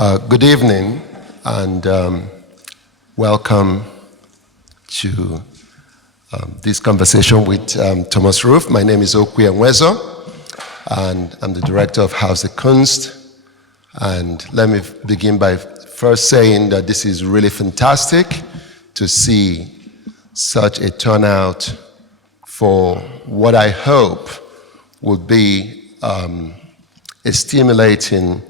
Good evening, and welcome to this conversation with Thomas Ruff. My name is Okwui Enwezor, and I'm the director of Haus, Kunst. And let me begin by first saying that this is really fantastic to see such a turnout for what I hope would be a stimulating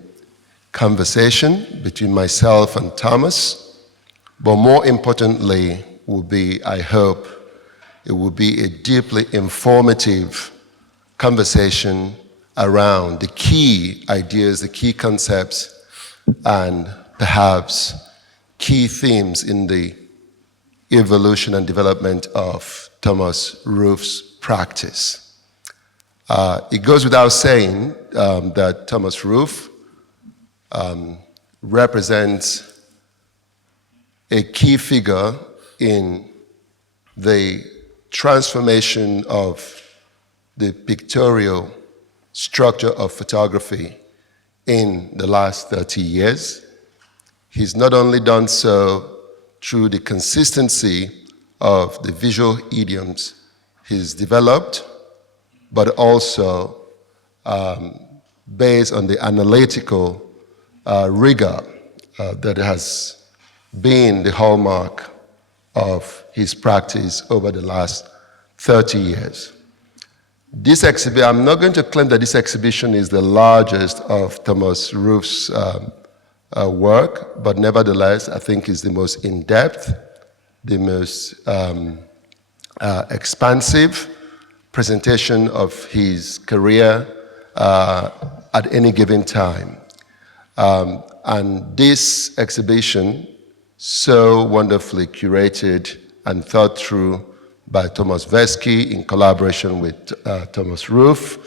conversation between myself and Thomas, but more importantly will be, I hope, it will be a deeply informative conversation around the key ideas, the key concepts, and perhaps key themes in the evolution and development of Thomas Ruff's practice. It goes without saying that Thomas Ruff represents a key figure in the transformation of the pictorial structure of photography in the last 30 years. He's not only done so through the consistency of the visual idioms he's developed, but also based on the analytical rigor that has been the hallmark of his practice over the last 30 years. This exhibit, I'm not going to claim that this exhibition is the largest of Thomas Ruff's work, but nevertheless, I think it's the most in-depth, the most expansive presentation of his career at any given time. And this exhibition, so wonderfully curated and thought through by Thomas Vesky in collaboration with Thomas Ruff,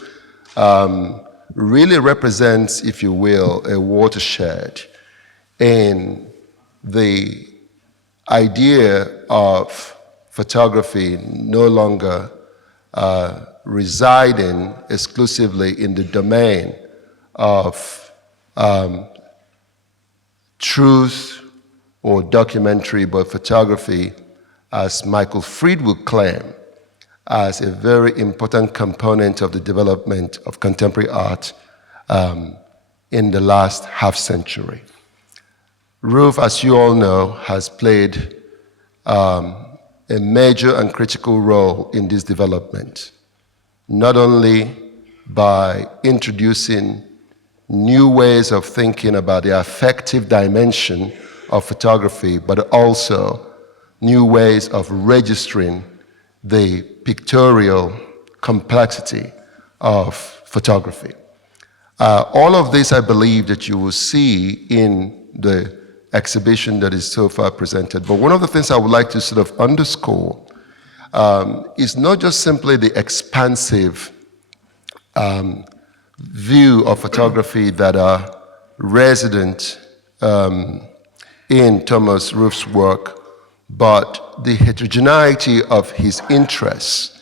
really represents, if you will, a watershed in the idea of photography no longer residing exclusively in the domain of truth or documentary, but photography, as Michael Fried would claim, as a very important component of the development of contemporary art in the last half century. Ruff, as you all know, has played a major and critical role in this development, not only by introducing new ways of thinking about the affective dimension of photography, but also new ways of registering the pictorial complexity of photography. All of this, I believe, that you will see in the exhibition that is so far presented. But one of the things I would like to sort of underscore is not just simply the expansive view of photography that are resident in Thomas Ruff's work, but the heterogeneity of his interests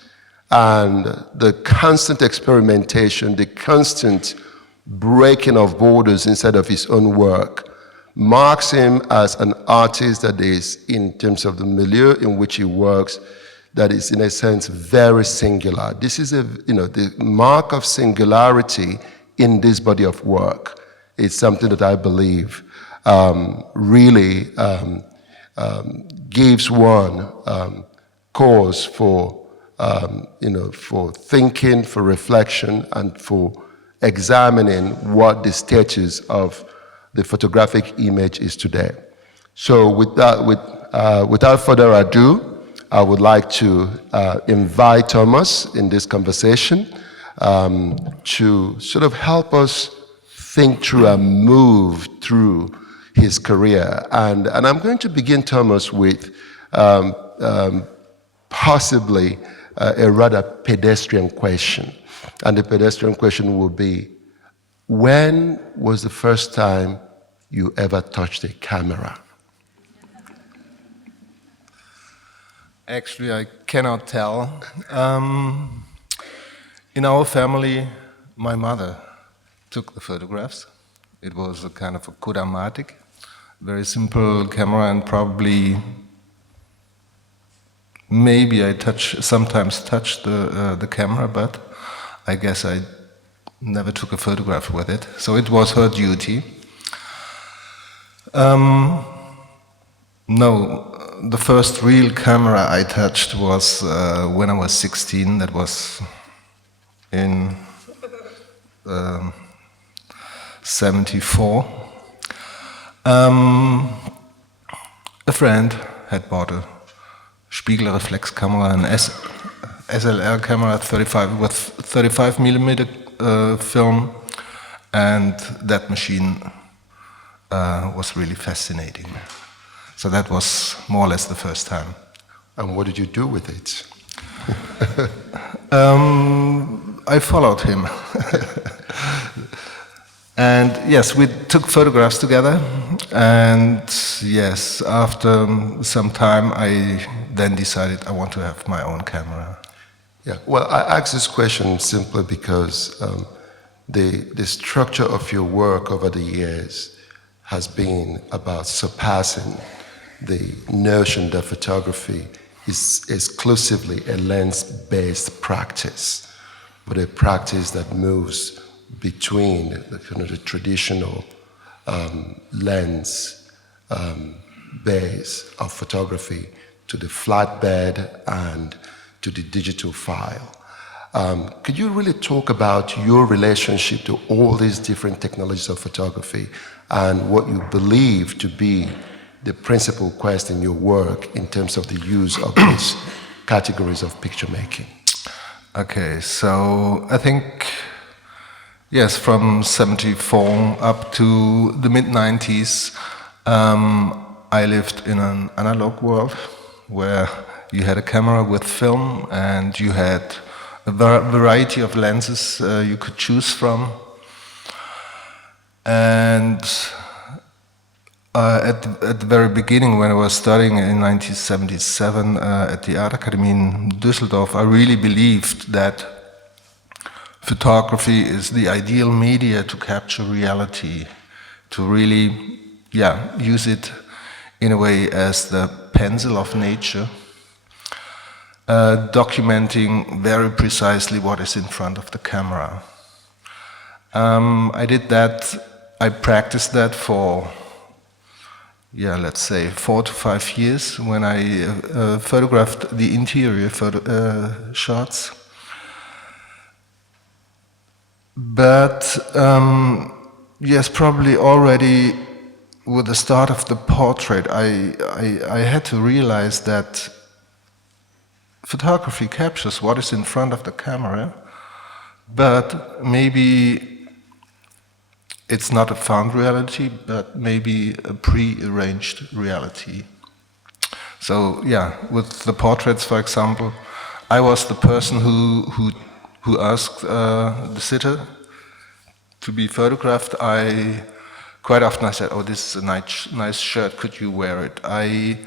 and the constant experimentation, the constant breaking of borders inside of his own work marks him as an artist that is, in terms of the milieu in which he works, that is in a sense very singular. This is the mark of singularity in this body of work. It's something that I believe really gives one cause for for thinking, for reflection, and for examining what the status of the photographic image is today. So without further ado, I would like to invite Thomas in this conversation to sort of help us think through and move through his career. And I'm going to begin, Thomas, with possibly a rather pedestrian question. And the pedestrian question will be, when was the first time you ever touched a camera? Actually, I cannot tell. In our family, my mother took the photographs, It was a kind of a Kodamatic, very simple camera, and probably maybe I sometimes touched the camera, but I guess I never took a photograph with it. So it was her duty. No, the first real camera I touched was when I was 16. That was in 74. A friend had bought a Spiegelreflexkamera, an SLR camera, 35 millimeter film, and that machine was really fascinating. So that was more or less the first time. And what did you do with it? I followed him. And yes, we took photographs together, and yes, after some time I then decided I want to have my own camera. Yeah, well, I ask this question simply because the structure of your work over the years has been about surpassing the notion that photography is exclusively a lens-based practice, but a practice that moves between the kind of the traditional lens base of photography to the flatbed and to the digital file. Could you really talk about your relationship to all these different technologies of photography and what you believe to be the principal quest in your work in terms of the use of these categories of picture making? Okay, so I think, yes, from 74 up to the mid-90s, I lived in an analog world where you had a camera with film and you had a variety of lenses you could choose from. And at the very beginning, when I was studying in 1977 at the Art Academy in Düsseldorf, I really believed that photography is the ideal media to capture reality, to really, use it in a way as the pencil of nature, documenting very precisely what is in front of the camera. I did that, I practiced that for, let's say 4 to 5 years when I photographed the interior shots. But yes, probably already with the start of the portrait, I had to realize that photography captures what is in front of the camera, but maybe it's not a found reality, but maybe a pre-arranged reality. So with the portraits, for example, I was the person who asked the sitter to be photographed. Quite often I said, "Oh, this is a nice shirt, could you wear it?" I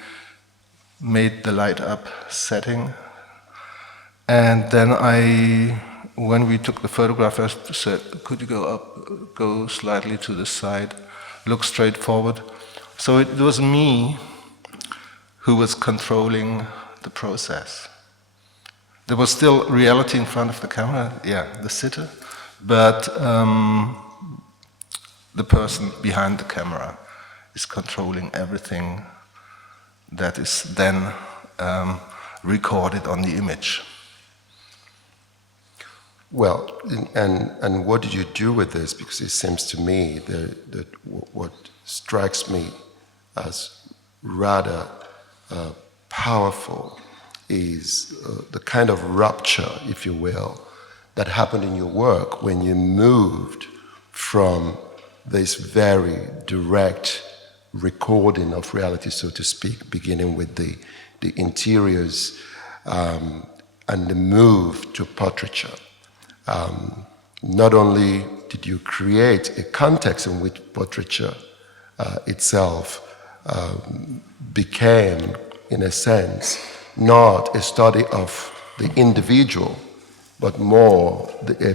made the light up setting, and then when we took the photograph, I said, "Could you go slightly to the side, look straight forward?" So it was me who was controlling the process. There was still reality in front of the camera, the sitter, but the person behind the camera is controlling everything that is then recorded on the image. Well, and what did you do with this? Because it seems to me that what strikes me as rather powerful is the kind of rupture, if you will, that happened in your work when you moved from this very direct recording of reality, so to speak, beginning with the interiors and the move to portraiture. Not only did you create a context in which portraiture itself became, in a sense, not a study of the individual, but more a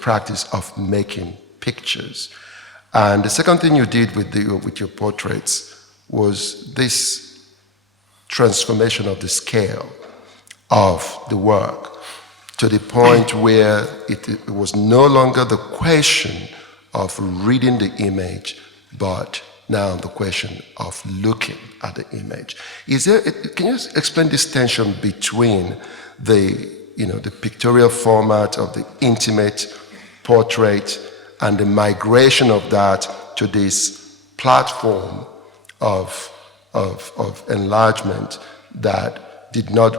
practice of making pictures. And the second thing you did with your portraits was this transformation of the scale of the work to the point where it was no longer the question of reading the image, but now the question of looking at the image. Can you explain this tension between the pictorial format of the intimate portrait and the migration of that to this platform of enlargement that did not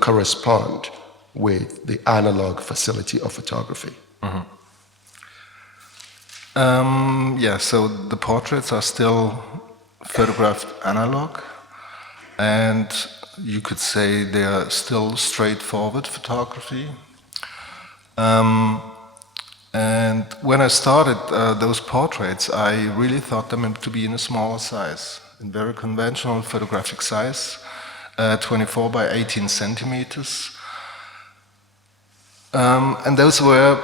correspond with the analog facility of photography? Mm-hmm. So the portraits are still photographed analog, and you could say they are still straightforward photography. And when I started those portraits, I really thought them to be in a smaller size, in very conventional photographic size, 24 by 18 centimeters. And those were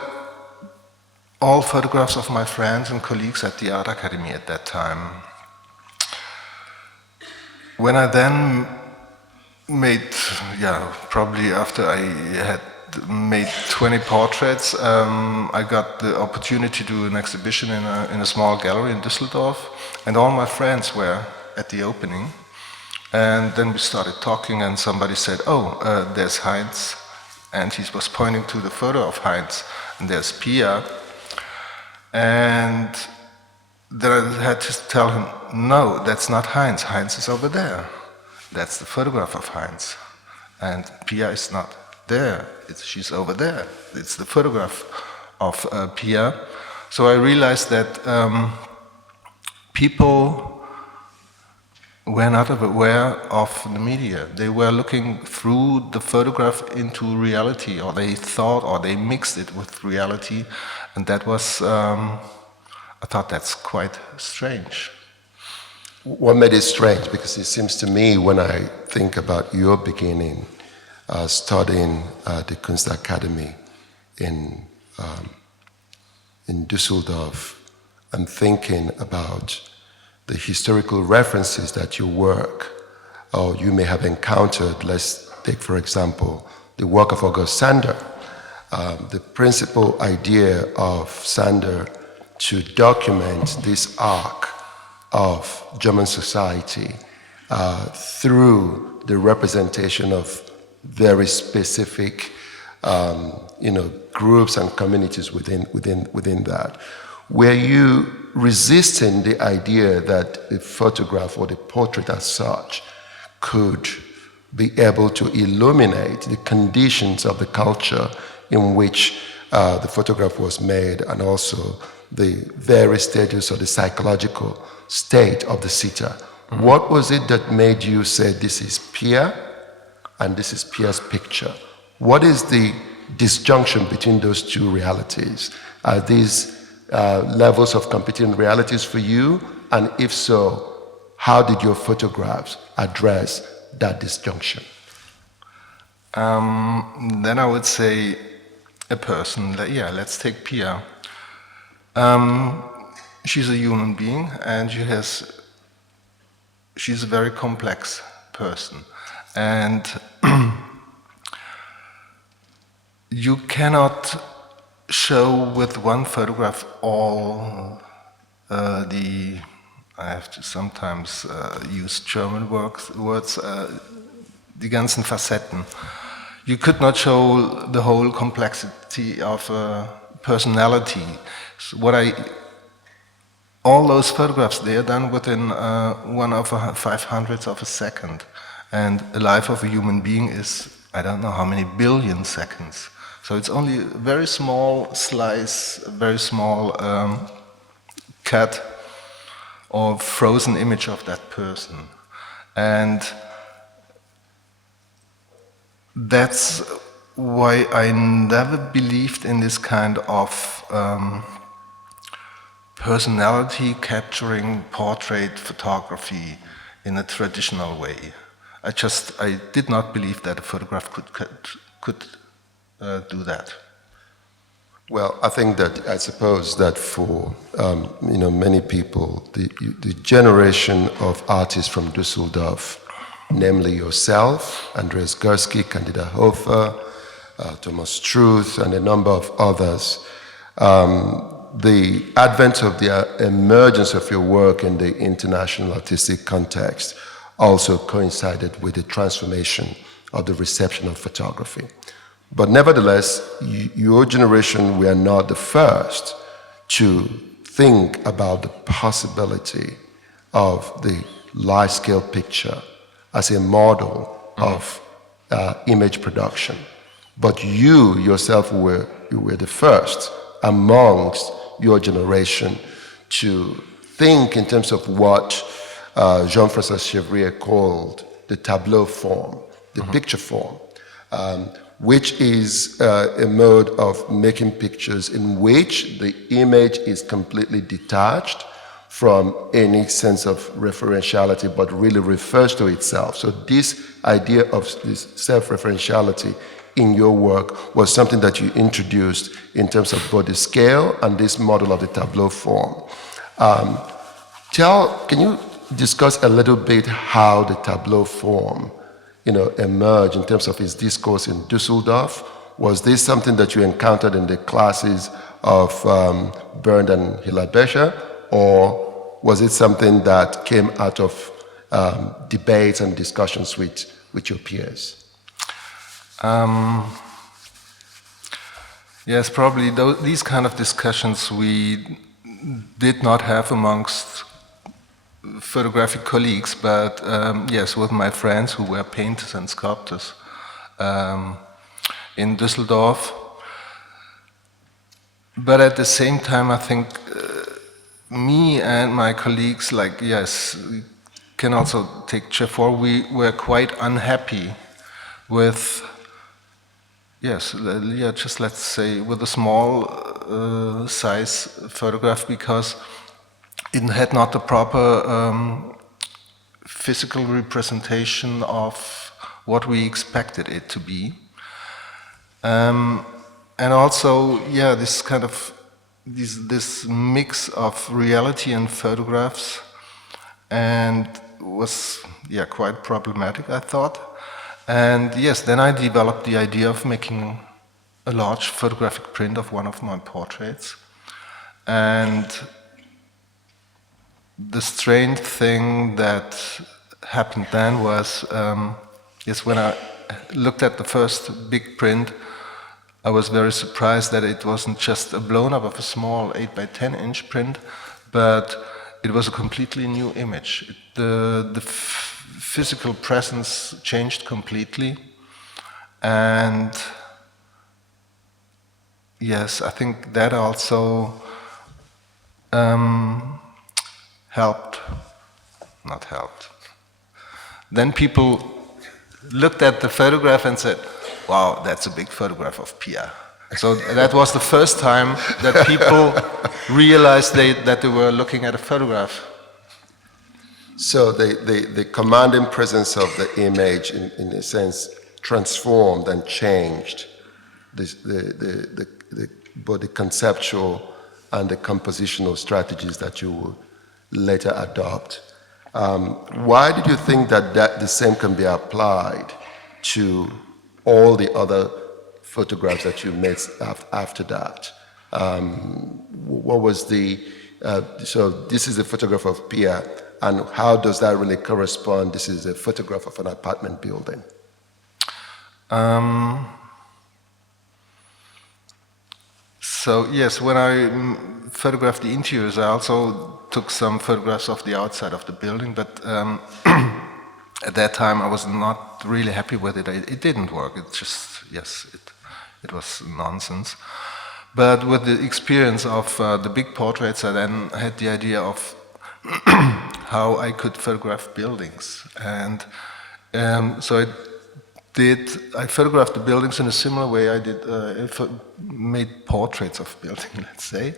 all photographs of my friends and colleagues at the Art Academy at that time. When I then made, probably after I had made 20 portraits, I got the opportunity to do an exhibition in a small gallery in Düsseldorf, and all my friends were at the opening. And then we started talking, and somebody said, there's Heinz, and he was pointing to the photo of Heinz, and there's Pia. And then I had to tell him, no, that's not Heinz. Heinz is over there. That's the photograph of Heinz. And Pia is not there. She's over there. It's the photograph of Pia. So I realized that people were not aware of the media. They were looking through the photograph into reality, or they thought, or they mixed it with reality. And that was, I thought that's quite strange. What made it strange? Because it seems to me, when I think about your beginning, studying the Kunst Academy in Düsseldorf, and thinking about the historical references that your work, or you may have encountered. Let's take, for example, the work of August Sander. The principal idea of Sander to document this arc of German society through the representation of very specific, groups and communities within that. Were you resisting the idea that the photograph or the portrait as such could be able to illuminate the conditions of the culture in which the photograph was made, and also the various stages of the psychological state of the sitter? Mm-hmm. What was it that made you say, this is Pia and this is Pia's picture? What is the disjunction between those two realities? Are these levels of competing realities for you? And if so, how did your photographs address that disjunction? Then I would say a person. Let's take Pia. She's a human being, and she's a very complex person. And you cannot show with one photograph all I have to sometimes use German words, die ganzen Facetten. You could not show the whole complexity of personality. So all those photographs, they are done within 1/500th of a second. And the life of a human being is, I don't know how many billion seconds. So it's only a very small slice, a very small cut or frozen image of that person. And that's why I never believed in this kind of personality capturing portrait photography in a traditional way. I did not believe that a photograph could do that. Well, I suppose that for many people, the generation of artists from Düsseldorf, namely yourself, Andreas Gursky, Candida Hofer, Thomas Truth, and a number of others, the advent of the emergence of your work in the international artistic context also coincided with the transformation of the reception of photography. But nevertheless, your generation were not the first to think about the possibility of the large-scale picture as a model of image production. But you yourself were the first amongst your generation to think in terms of what Jean-François Chevrier called the tableau form, the picture form, which is a mode of making pictures in which the image is completely detached from any sense of referentiality, but really refers to itself. So this idea of this self-referentiality in your work was something that you introduced in terms of body scale and this model of the tableau form. Can you discuss a little bit how the tableau form emerged in terms of its discourse in Düsseldorf? Was this something that you encountered in the classes of Bernd and Hillard Becher, or was it something that came out of debates and discussions with your peers? Yes, probably these kind of discussions we did not have amongst photographic colleagues, but yes, with my friends who were painters and sculptors in Düsseldorf. But at the same time, I think me and my colleagues, we can also take Chevrier, we were quite unhappy with, just let's say, with a small size photograph, because it had not the proper physical representation of what we expected it to be. And also, this kind of, this mix of reality and photographs, and was, quite problematic, I thought. And yes, then I developed the idea of making a large photographic print of one of my portraits. And the strange thing that happened then was, when I looked at the first big print, I was very surprised that it wasn't just a blown up of a small 8 by 10 inch print, but it was a completely new image. The physical presence changed completely, and yes, I think that also not helped. Then people looked at the photograph and said, wow, that's a big photograph of Pia. So that was the first time that people realized that they were looking at a photograph. So the commanding presence of the image, in a sense, transformed and changed both the conceptual and the compositional strategies that you would later adopt. Why did you think that the same can be applied to all the other photographs that you made after that? What was so this is a photograph of Pia, and how does that really correspond? This is a photograph of an apartment building. So yes, when I photographed the interiors, I also took some photographs of the outside of the building, but at that time I was not really happy with it. It didn't work. It just, it was nonsense. But with the experience of the big portraits, I then had the idea of how I could photograph buildings. And so I photographed the buildings in a similar way I did, made portraits of buildings, let's say.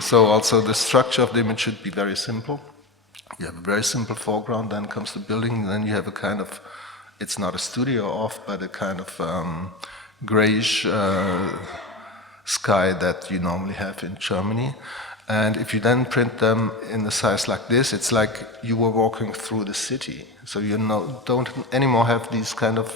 So also the structure of the image should be very simple. You have a very simple foreground, then comes the building, then you have a kind of, it's not a studio off, but a kind of grayish sky that you normally have in Germany. And if you then print them in a size like this, it's like you were walking through the city. So you don't anymore have these kind of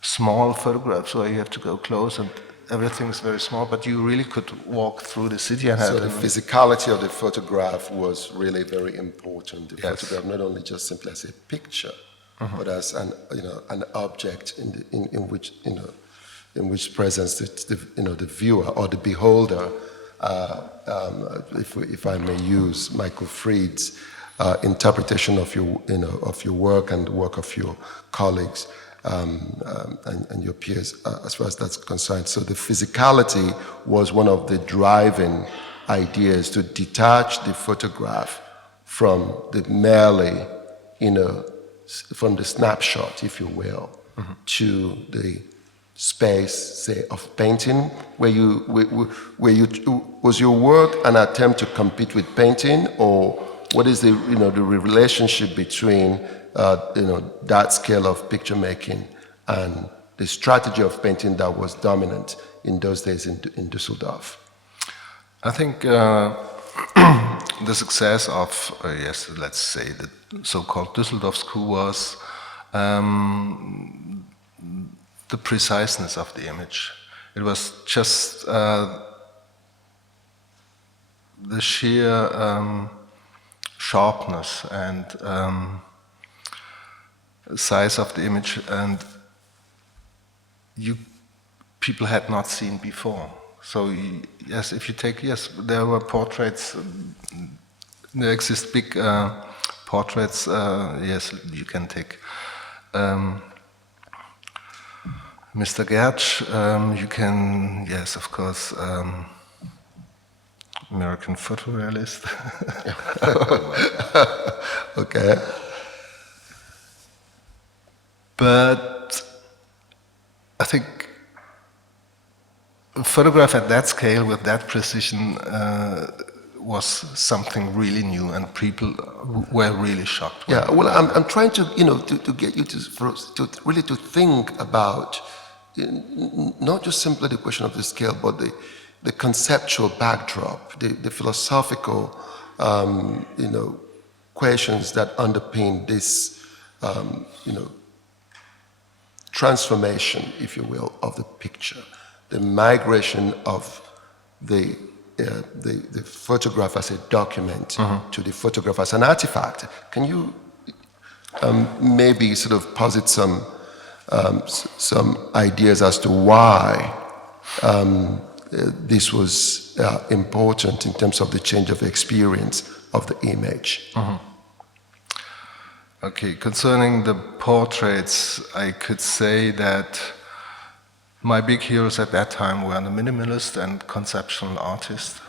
small photographs where you have to go close and everything is very small, but you really could walk through the city and have... So the physicality of the photograph was really very important. The Yes. photograph not only just simply as a picture, but as an object in which presence the viewer or the beholder, if I may use Michael Fried's interpretation of your work and the work of your colleagues and your peers, as far as that's concerned. So the physicality was one of the driving ideas to detach the photograph from the merely, from the snapshot, if you will, to the space, say, of painting, where was your work an attempt to compete with painting, or what is the relationship between that scale of picture making and the strategy of painting that was dominant in those days in Düsseldorf? I think the success of, let's say, the so-called Düsseldorf school was the preciseness of the image. It was just the sheer sharpness and size of the image, and people had not seen before. So yes, if you take, there were portraits, there exist big portraits, you can take Mr. Gertsch, you can, of course, American photorealist. Okay. But I think a photograph at that scale with that precision was something really new, and people were really shocked. Yeah, well, I'm trying to get you to really to think about not just simply the question of the scale, but the conceptual backdrop, the philosophical questions that underpin this transformation, if you will, of the picture, the migration of the photograph as a document to the photograph as an artifact. Can you maybe sort of posit some ideas as to why this was important in terms of the change of experience of the image? Okay, concerning the portraits, I could say that my big heroes at that time were the minimalist and conceptual artist.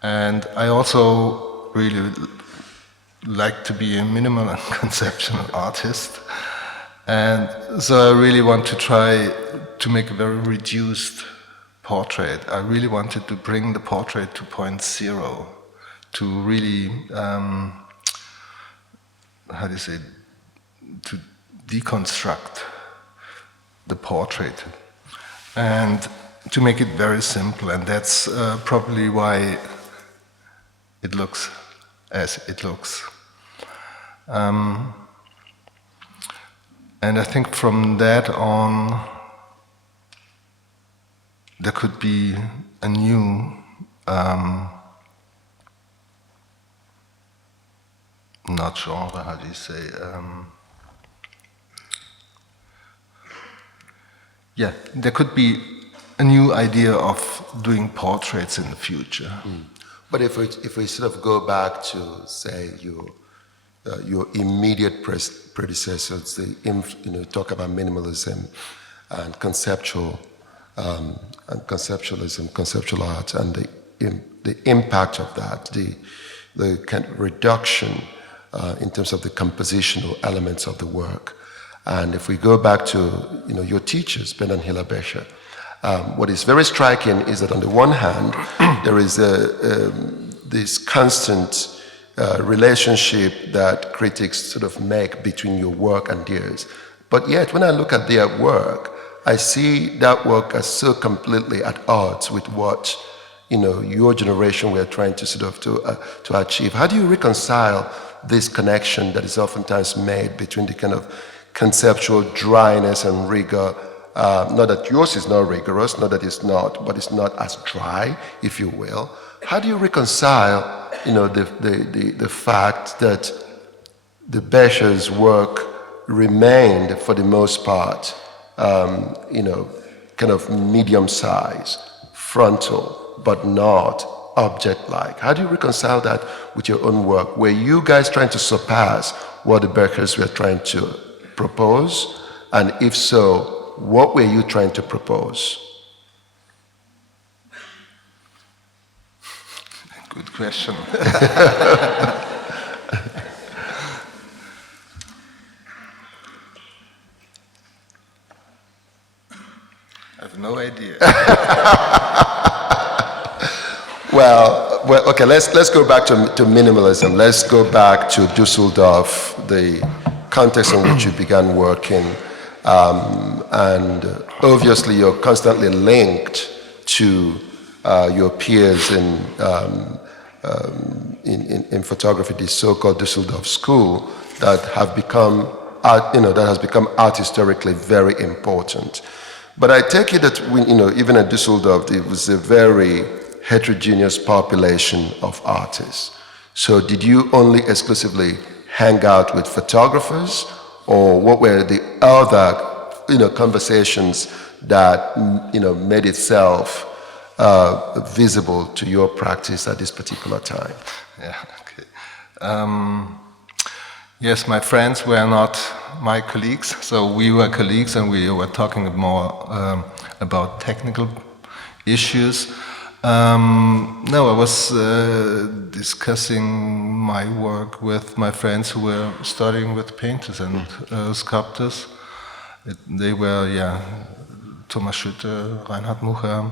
And I also really like to be a minimal and conceptual artist. And so I really want to try to make a very reduced portrait. I really wanted to bring the portrait to point zero, to really, to deconstruct the portrait and to make it very simple. And that's probably why it looks as it looks. And I think from that on, there could be a new not genre, how do you say? There could be a new idea of doing portraits in the future. But if we sort of go back to, say, your immediate predecessors, talk about minimalism and conceptualism, conceptual art, and the impact of that, the kind of reduction in terms of the compositional elements of the work. And if we go back to your teachers, Ben and Hilla Becher, what is very striking is that on the one hand, there is this constant relationship that critics sort of make between your work and theirs. But yet, when I look at their work, I see that work as so completely at odds with what your generation were trying to sort of to achieve. How do you reconcile this connection that is oftentimes made between the kind of conceptual dryness and rigor? Not that yours is not rigorous, not that it's not, but it's not as dry, if you will. How do you reconcile, the fact that the Becher's work remained, for the most part, kind of medium size, frontal, but not object-like? How do you reconcile that with your own work? Were you guys trying to surpass what the Bechers were trying to propose? And if so, what were you trying to propose? Good question. I have no idea. Well, okay, let's go back to minimalism. Let's go back to Dusseldorf, the context in which you began working. And obviously you're constantly linked to your peers in photography, the so-called Dusseldorf school that have become has become art historically very important. But I take it that even at Dusseldorf, it was a very heterogeneous population of artists. So did you only exclusively hang out with photographers, or what were the other conversations that made itself visible to your practice at this particular time? Yeah, okay. Yes, my friends were not my colleagues, so we were colleagues and we were talking more about technical issues. No, I was discussing my work with my friends who were studying with painters and sculptors. They were, Thomas Schütte, Reinhard Mucher,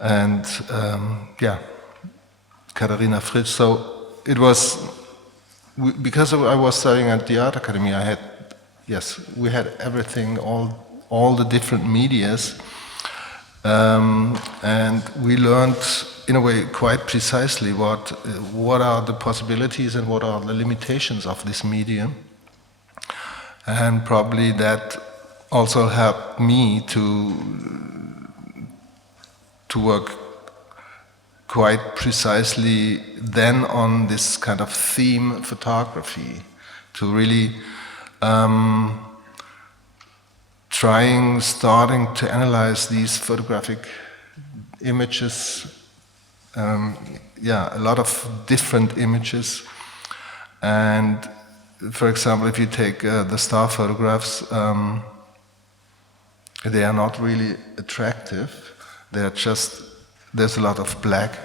and Katharina Fritsch. So it was, because I was studying at the Art Academy, we had everything, all the different medias. And we learned, in a way, quite precisely what are the possibilities and what are the limitations of this medium. And probably that also helped me to work quite precisely then on this kind of theme photography, to really starting to analyze these photographic images, a lot of different images. And for example, if you take the star photographs, they are not really attractive. They are just, there's a lot of black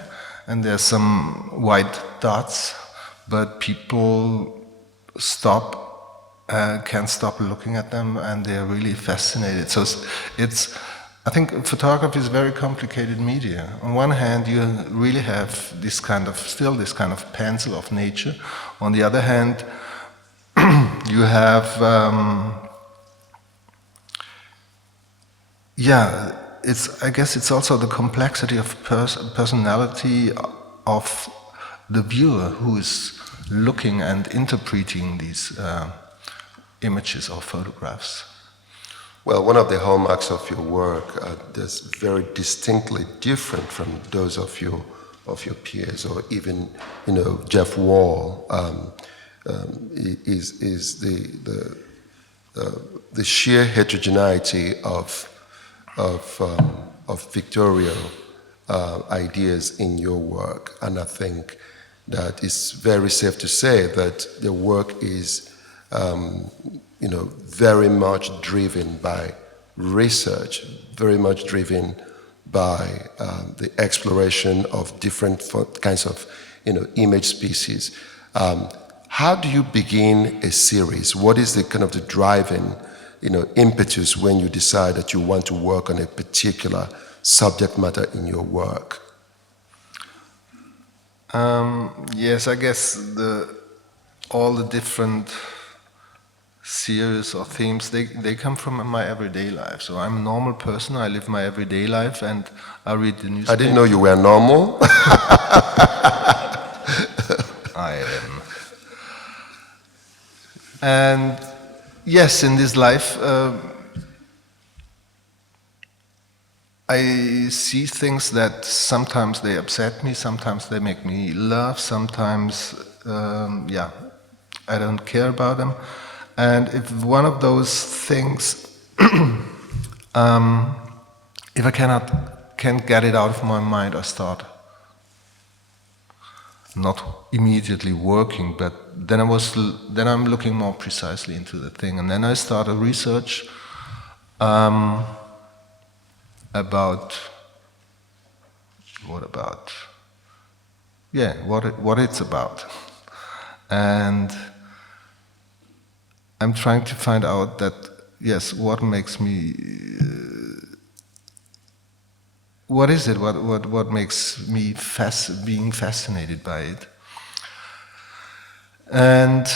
and there's some white dots, but people can't stop looking at them, and they're really fascinated. So I think photography is a very complicated media. On one hand, you really have this kind of pencil of nature. On the other hand, you have, I guess it's also the complexity of personality of the viewer who is looking and interpreting these images or photographs. Well, one of the hallmarks of your work that's very distinctly different from those of your peers, or even Jeff Wall, is the sheer heterogeneity of pictorial ideas in your work. And I think that it's very safe to say that the work is very much driven by research, very much driven by the exploration of different kinds of image species. How do you begin a series? What is the kind of the driving impetus when you decide that you want to work on a particular subject matter in your work? Yes, I guess all the different series or themes, they come from my everyday life. So I'm a normal person, I live my everyday life, and I read the newspaper. I didn't know you were normal. I am. And yes, in this life, I see things that sometimes they upset me, sometimes they make me laugh, sometimes, I don't care about them. And if one of those things, if I can't get it out of my mind, I start not immediately working, but then I'm looking more precisely into the thing, and then I start a research about what it's about, and I'm trying to find out that what makes me. What is it? What makes me being fascinated by it? And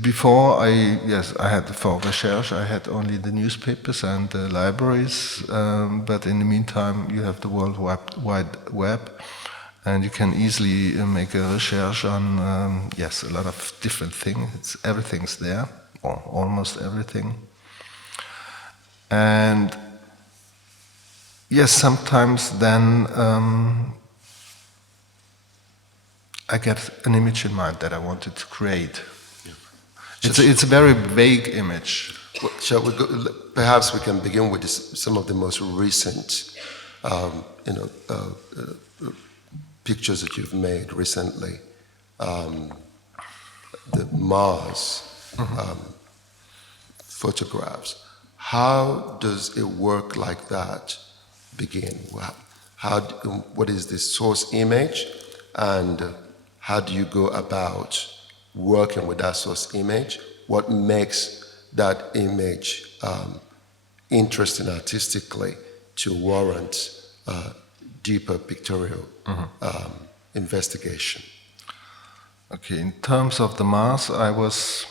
before I had for research, I had only the newspapers and the libraries, but in the meantime, you have the World Wide Web, and you can easily make a research on a lot of different things. Everything's there, or almost everything. And sometimes then I get an image in mind that I wanted to create. Yeah. It's a very vague image. Well, shall we go? Perhaps we can begin with some of the most recent, pictures that you've made recently. The Mars photographs. How does a work like that begin? What is the source image, and how do you go about working with that source image? What makes that image interesting artistically to warrant deeper pictorial investigation? Okay, in terms of the Mars, I was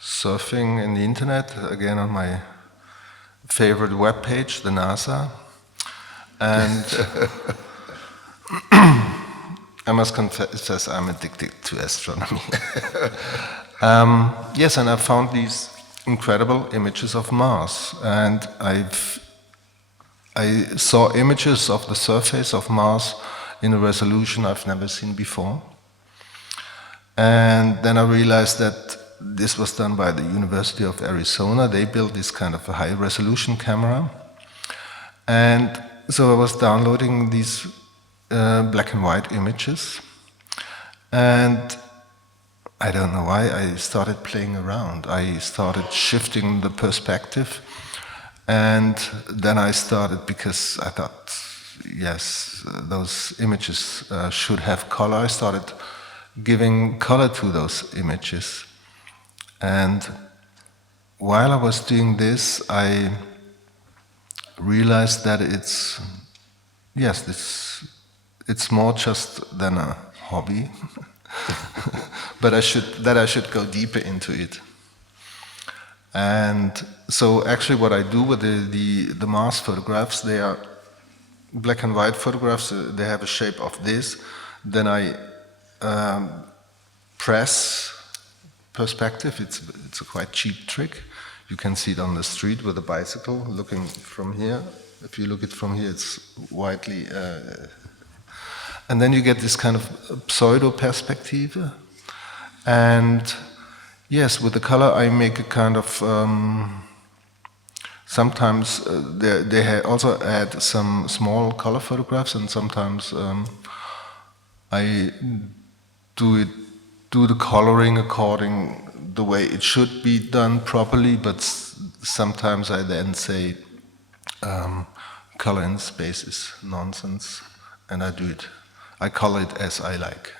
surfing in the internet, again on my favorite webpage, the NASA, and I must confess I'm addicted to astronomy. And I found these incredible images of Mars, and I saw images of the surface of Mars in a resolution I've never seen before. And then I realized that this was done by the University of Arizona. They built this kind of a high-resolution camera. And so I was downloading these black and white images. And I don't know why, I started playing around. I started shifting the perspective. And then I started, because I thought, those images should have color, I started giving color to those images. And while I was doing this, I realized that it's more just than a hobby, but I should go deeper into it. And so actually what I do with the Mars photographs, they are black and white photographs, they have a shape of this. Then I press perspective. It's a quite cheap trick. You can see it on the street with a bicycle looking from here. If you look it from here, it's widely... and then you get this kind of pseudo perspective. And yes, with the color I make a kind of... sometimes they also add some small color photographs, and sometimes I do the coloring according the way it should be done properly, but sometimes I then say color in space is nonsense, and I color it as I like.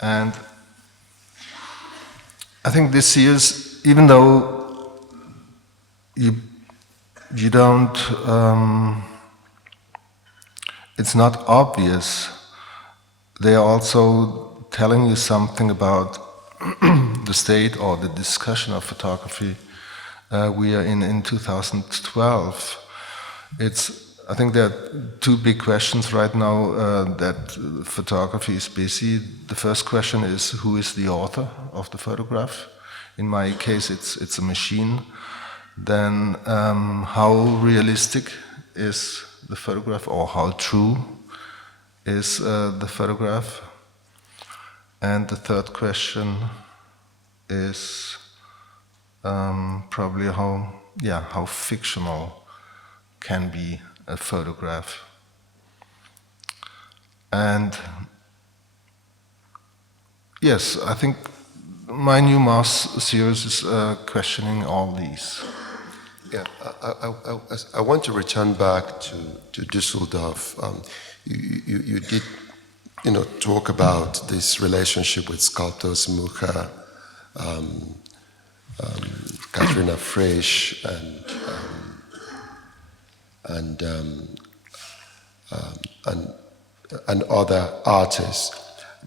And I think this year's, even though you don't, it's not obvious, they are also telling you something about the state or the discussion of photography we are in 2012. I think there are two big questions right now that photography is busy. The first question is, who is the author of the photograph? In my case, it's a machine. Then how realistic is the photograph, or how true is the photograph? And the third question is probably how fictional can be a photograph. And yes, I think my new Mars series is questioning all these. Yeah, I want to return back to Düsseldorf. You did, talk about this relationship with sculptors Mucha, Katharina Frisch, and other artists.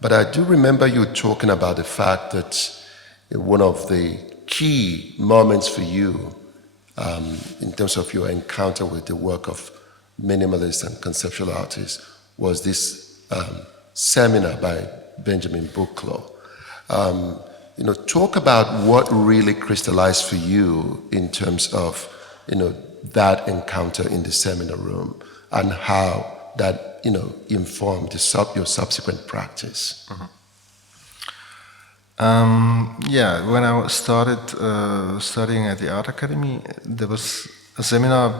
But I do remember you talking about the fact that one of the key moments for you in terms of your encounter with the work of minimalist and conceptual artists was this seminar by Benjamin Buchloh. Talk about what really crystallized for you in terms of, that encounter in the seminar room and how that, informed your subsequent practice. Yeah, when I started studying at the Art Academy, there was a seminar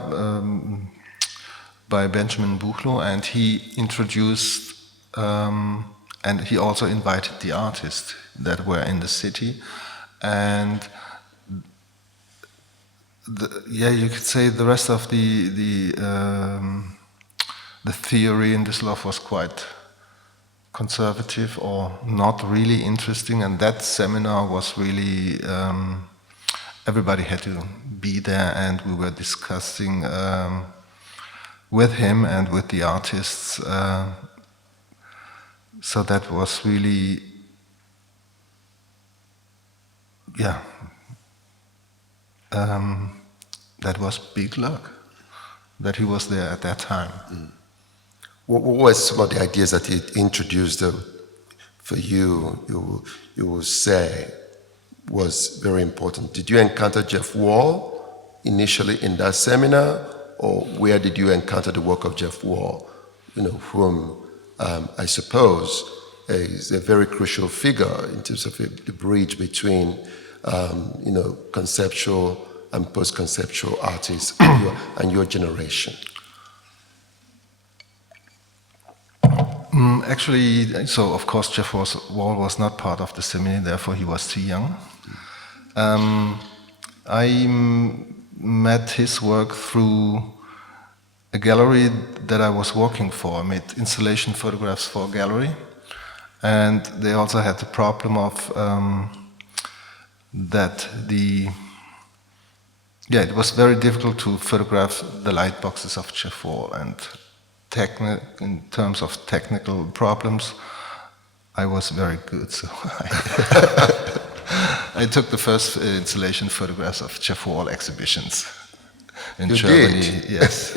by Benjamin Buchloh, and he introduced, and he also invited the artists that were in the city, and you could say the rest of the theory in Düsseldorf was quite conservative or not really interesting, and that seminar was really everybody had to be there, and we were discussing with him and with the artists, so that was really that was big luck that he was there at that time. What were some of the ideas that he introduced for you, you will say, was very important? Did you encounter Jeff Wall initially in that seminar, or where did you encounter the work of Jeff Wall, whom I suppose is a very crucial figure in terms of the bridge between, conceptual and post-conceptual artists and your generation? Actually, so of course Jeff Wall was not part of the seminar, therefore he was too young. I met his work through a gallery that I was working for. I made installation photographs for a gallery, and they also had the problem of that it was very difficult to photograph the light boxes of Jeff Wall, and in terms of technical problems, I was very good, so I took the first installation photographs of Jeff Wall exhibitions in Germany. Did? Yes.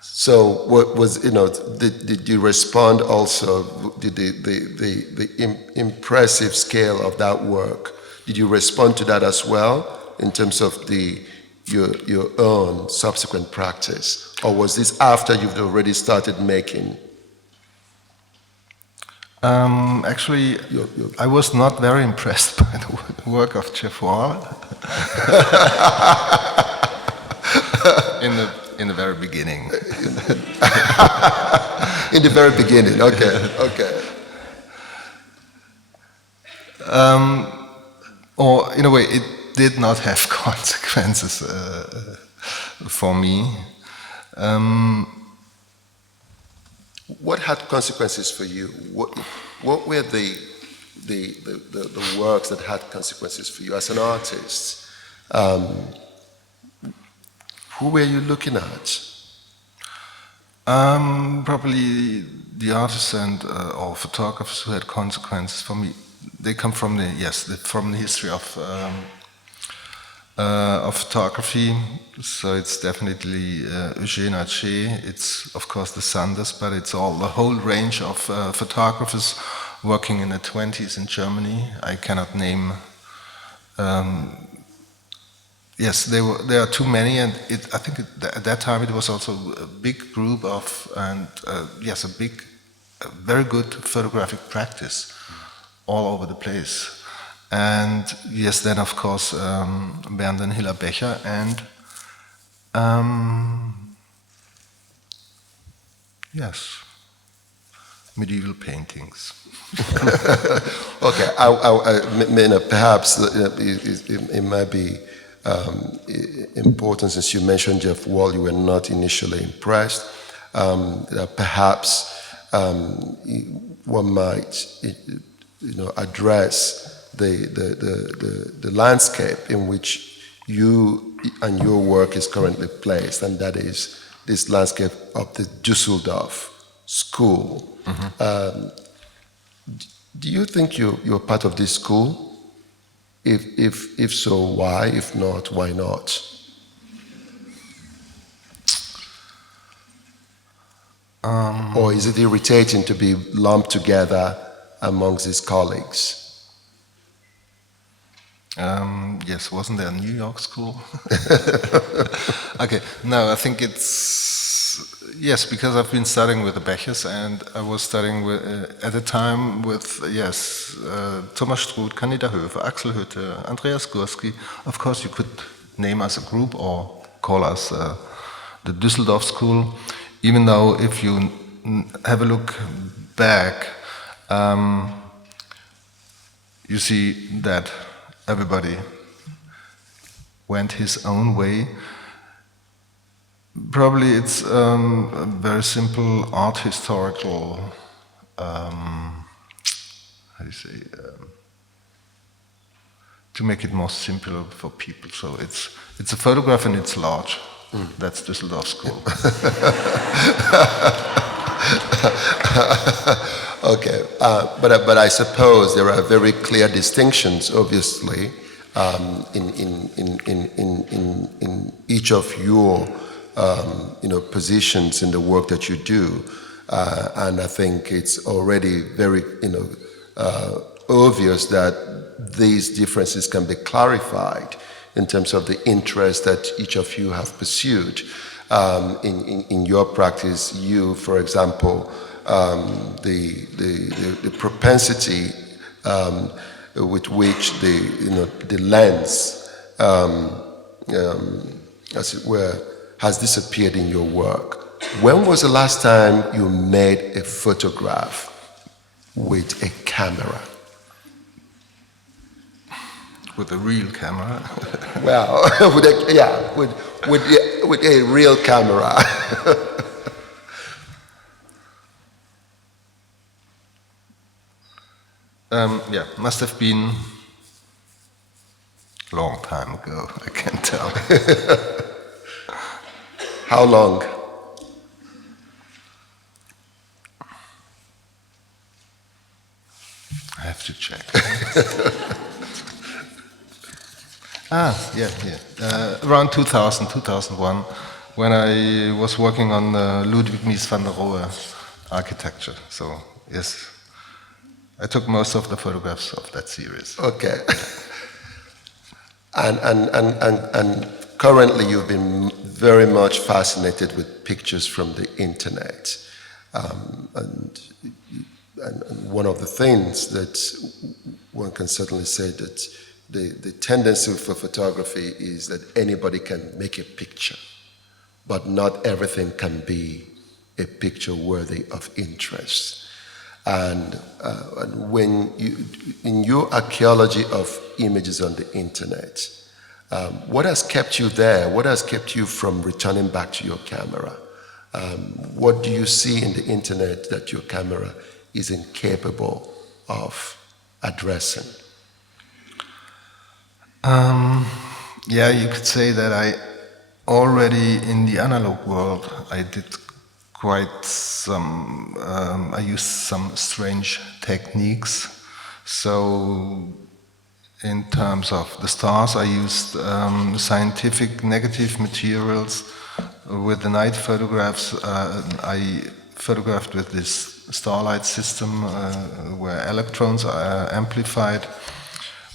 So, what was Did you respond also? Did the impressive scale of that work? Did you respond to that as well in terms of your own subsequent practice, or was this after you've already started making? Actually, I was not very impressed by the work of Jeff Wall in the very beginning. In the very beginning, okay. Or in a way, it did not have consequences for me. What had consequences for you? What were the works that had consequences for you as an artist? Who were you looking at? Probably the artists and or photographers who had consequences for me. They come from from the history of photography. So it's definitely Eugène Haché. It's of course the Sanders, but it's the whole range of photographers working in the 20s in Germany. I cannot name. Yes, there are too many, and I think at that time it was also a big group of, and a very good photographic practice all over the place. And yes, then of course Bernd and Hilla Becher and yes, medieval paintings. Okay, perhaps it might be important, since you mentioned Jeff Wall, you were not initially impressed. Perhaps one might, address the landscape in which you and your work is currently placed, and that is this landscape of the Düsseldorf school. Mm-hmm. Do you think you're part of this school? If so, why? If not, why not? Or is it irritating to be lumped together amongst his colleagues? Yes, wasn't there a New York school? Okay, no, I think yes, because I've been studying with the Bechers, and I was studying at the time with, Thomas Struth, Candida Höfer, Axel Hütte, Andreas Gursky. Of course, you could name us a group or call us the Düsseldorf School, even though if you have a look back, you see that everybody went his own way. Probably it's a very simple art historical, to make it more simple for people. So it's a photograph and it's large. That's Düsseldorf School. Okay, but I suppose there are very clear distinctions, obviously, in each of your positions in the work that you do, and I think it's already very obvious that these differences can be clarified in terms of the interest that each of you have pursued. In your practice, you, for example, the propensity with which the lens, as it were, has disappeared in your work. When was the last time you made a photograph with a camera? With a real camera? Well, with a real camera. Must have been a long time ago, I can tell. How long? I have to check. Around 2000, 2001, when I was working on Ludwig Mies van der Rohe architecture. So, yes, I took most of the photographs of that series. Okay. And currently you've been very much fascinated with pictures from the internet. And one of the things that one can certainly say that the tendency for photography is that anybody can make a picture, but not everything can be a picture worthy of interest. And when in your archaeology of images on the internet, what has kept you there? What has kept you from returning back to your camera? What do you see in the internet that your camera is incapable of addressing? You could say that I already in the analog world I did quite some, I used some strange techniques. So in terms of the stars, I used scientific negative materials. With the night photographs, I photographed with this starlight system where electrons are amplified.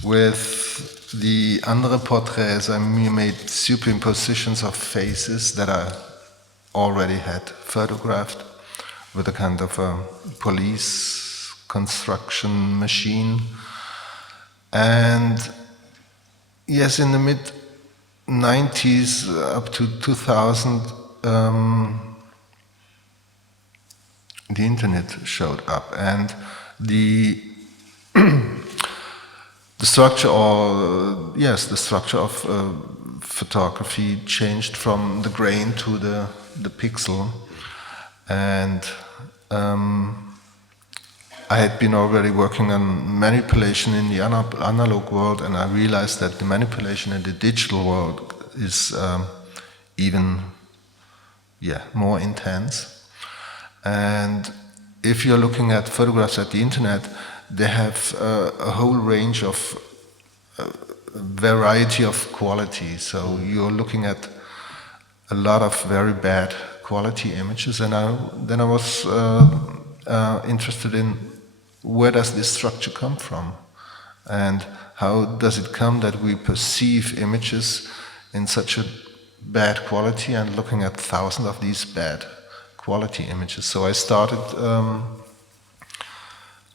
With the andere portraits, I made superimpositions of faces that I already had photographed with a kind of a police construction machine. And yes, in the mid-90s up to 2000, the internet showed up, and the structure, the structure of photography changed from the grain to the pixel, and I had been already working on manipulation in the analog world, and I realized that the manipulation in the digital world is even more intense. And if you're looking at photographs at the internet, they have a whole range of variety of quality. So you're looking at a lot of very bad quality images, and then I was interested in where does this structure come from, and how does it come that we perceive images in such a bad quality, and looking at thousands of these bad quality images. So I started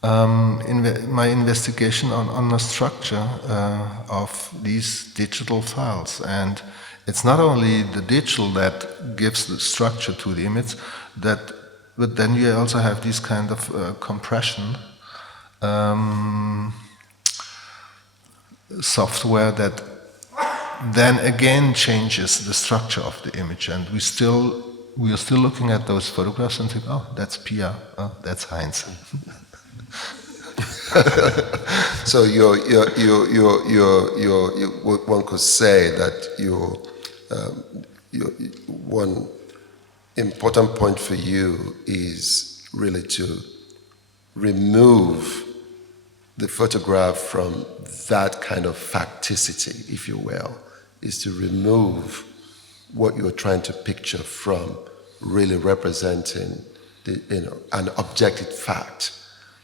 my investigation on the structure of these digital files. And it's not only the digital that gives the structure to the image, but then you also have this kind of compression software that then again changes the structure of the image. And we are still looking at those photographs and think, oh, that's Pia, oh, that's Heinz. So one could say that one important point for you is really to remove the photograph from that kind of facticity, if you will, is to remove what you're trying to picture from really representing an objective fact,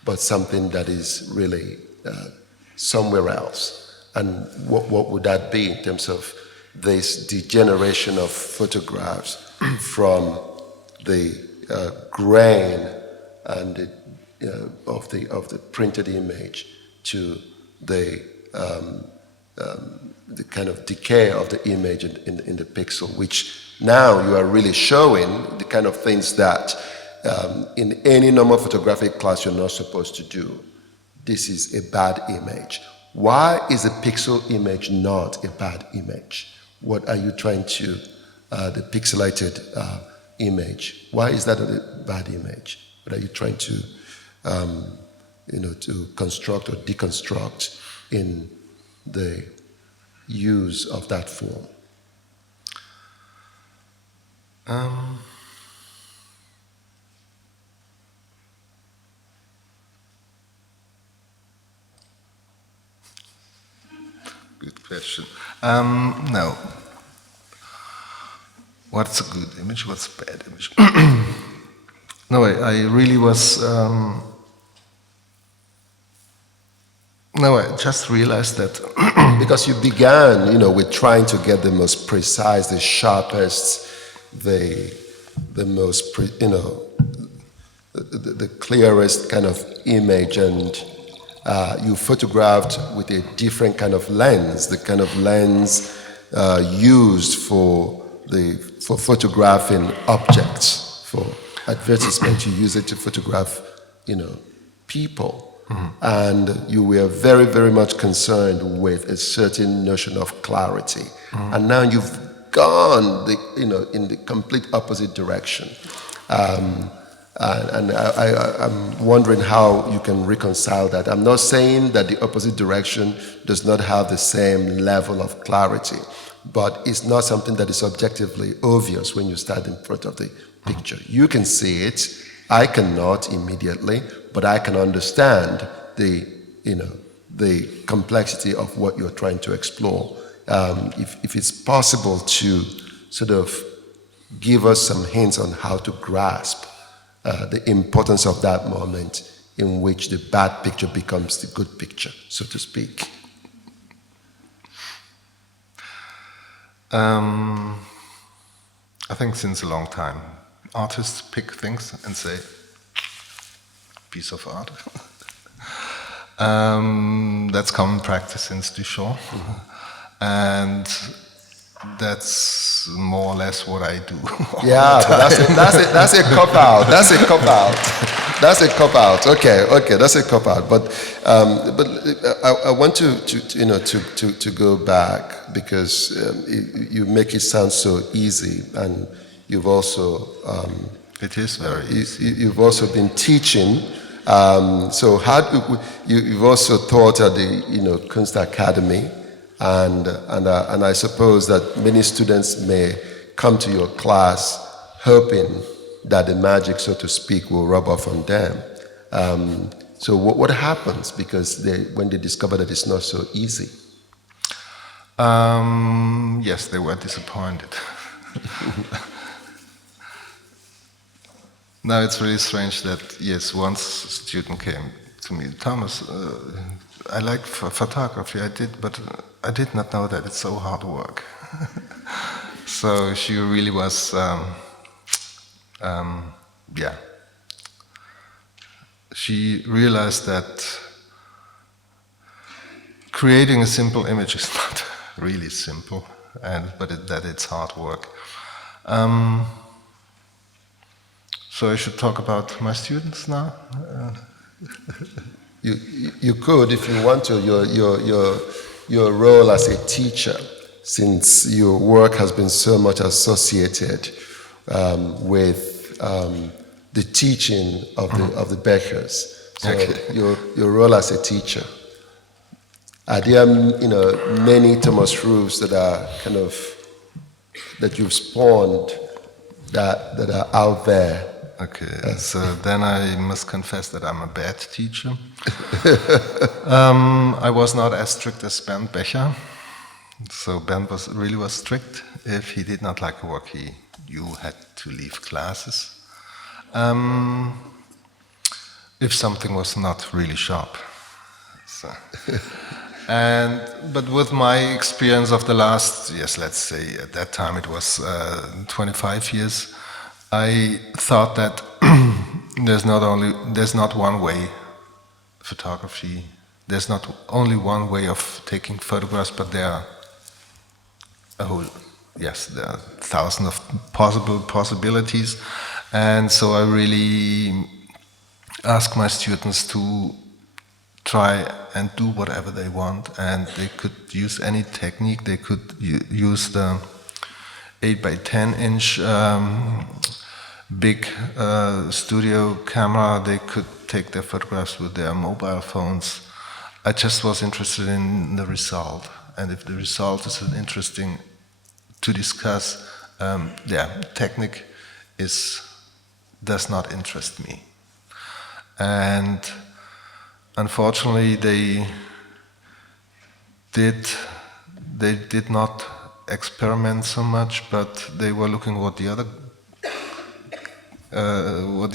but something that is really somewhere else. And what would that be in terms of this degeneration of photographs from the grain and of the printed image to the kind of decay of the image in the pixel, which now you are really showing the kind of things that in any normal photographic class you're not supposed to do. This is a bad image. Why is a pixel image not a bad image? What are you trying to, the pixelated image, why is that a bad image? What are you trying to, to construct or deconstruct in the use of that form? Good question. No. What's a good image? What's a bad image? No, I really was. No, I just realized that because you began, with trying to get the most precise, the sharpest, the most, the clearest kind of image, and you photographed with a different kind of lens, the kind of lens used for photographing objects, for advertisement. You use it to photograph, people. Mm-hmm. And you were very, very much concerned with a certain notion of clarity. Mm-hmm. And now you've gone, in the complete opposite direction. And I'm wondering how you can reconcile that. I'm not saying that the opposite direction does not have the same level of clarity, but it's not something that is objectively obvious when you stand in front of the picture. You can see it, I cannot immediately, but I can understand the complexity of what you're trying to explore. If it's possible to sort of give us some hints on how to grasp the importance of that moment in which the bad picture becomes the good picture, so to speak. I think since a long time, artists pick things and say, piece of art. That's common practice since Duchamp. And that's more or less what I do. Yeah, but that's a cop out. That's a cop out. That's a cop out. Okay, that's a cop out. But I want to go back because you make it sound so easy, and you've also it is very easy. You've also been teaching. So you've also taught at the Kunst Academy. And I suppose that many students may come to your class hoping that the magic, so to speak, will rub off on them. So what happens because when they discover that it's not so easy? Yes, they were disappointed. Now it's really strange that, yes, once a student came to me, Thomas, I like photography, but I did not know that it's so hard work. So she really was, she realized that creating a simple image is not really simple, but that it's hard work. So I should talk about my students now. You could, if you want to, your role as a teacher, since your work has been so much associated with the teaching of the Beckers. So okay. your role as a teacher. Are there many Thomas Ruffs that are that you've spawned that are out there? Okay, so then I must confess that I'm a bad teacher. I was not as strict as Bernd Becher. So Bernd really was strict. If he did not like work, you had to leave classes. If something was not really sharp. So. But with my experience of the last, let's say at that time it was 25 years, I thought that there's not one way photography. There's not only one way of taking photographs, but there are there are thousands of possibilities. And so I really ask my students to try and do whatever they want, and they could use any technique. They could use the 8 by 10 inch big studio camera. They could take their photographs with their mobile phones. I just was interested in the result, and if the result is interesting to discuss, technique does not interest me. And unfortunately, they did not experiment so much, but they were looking what the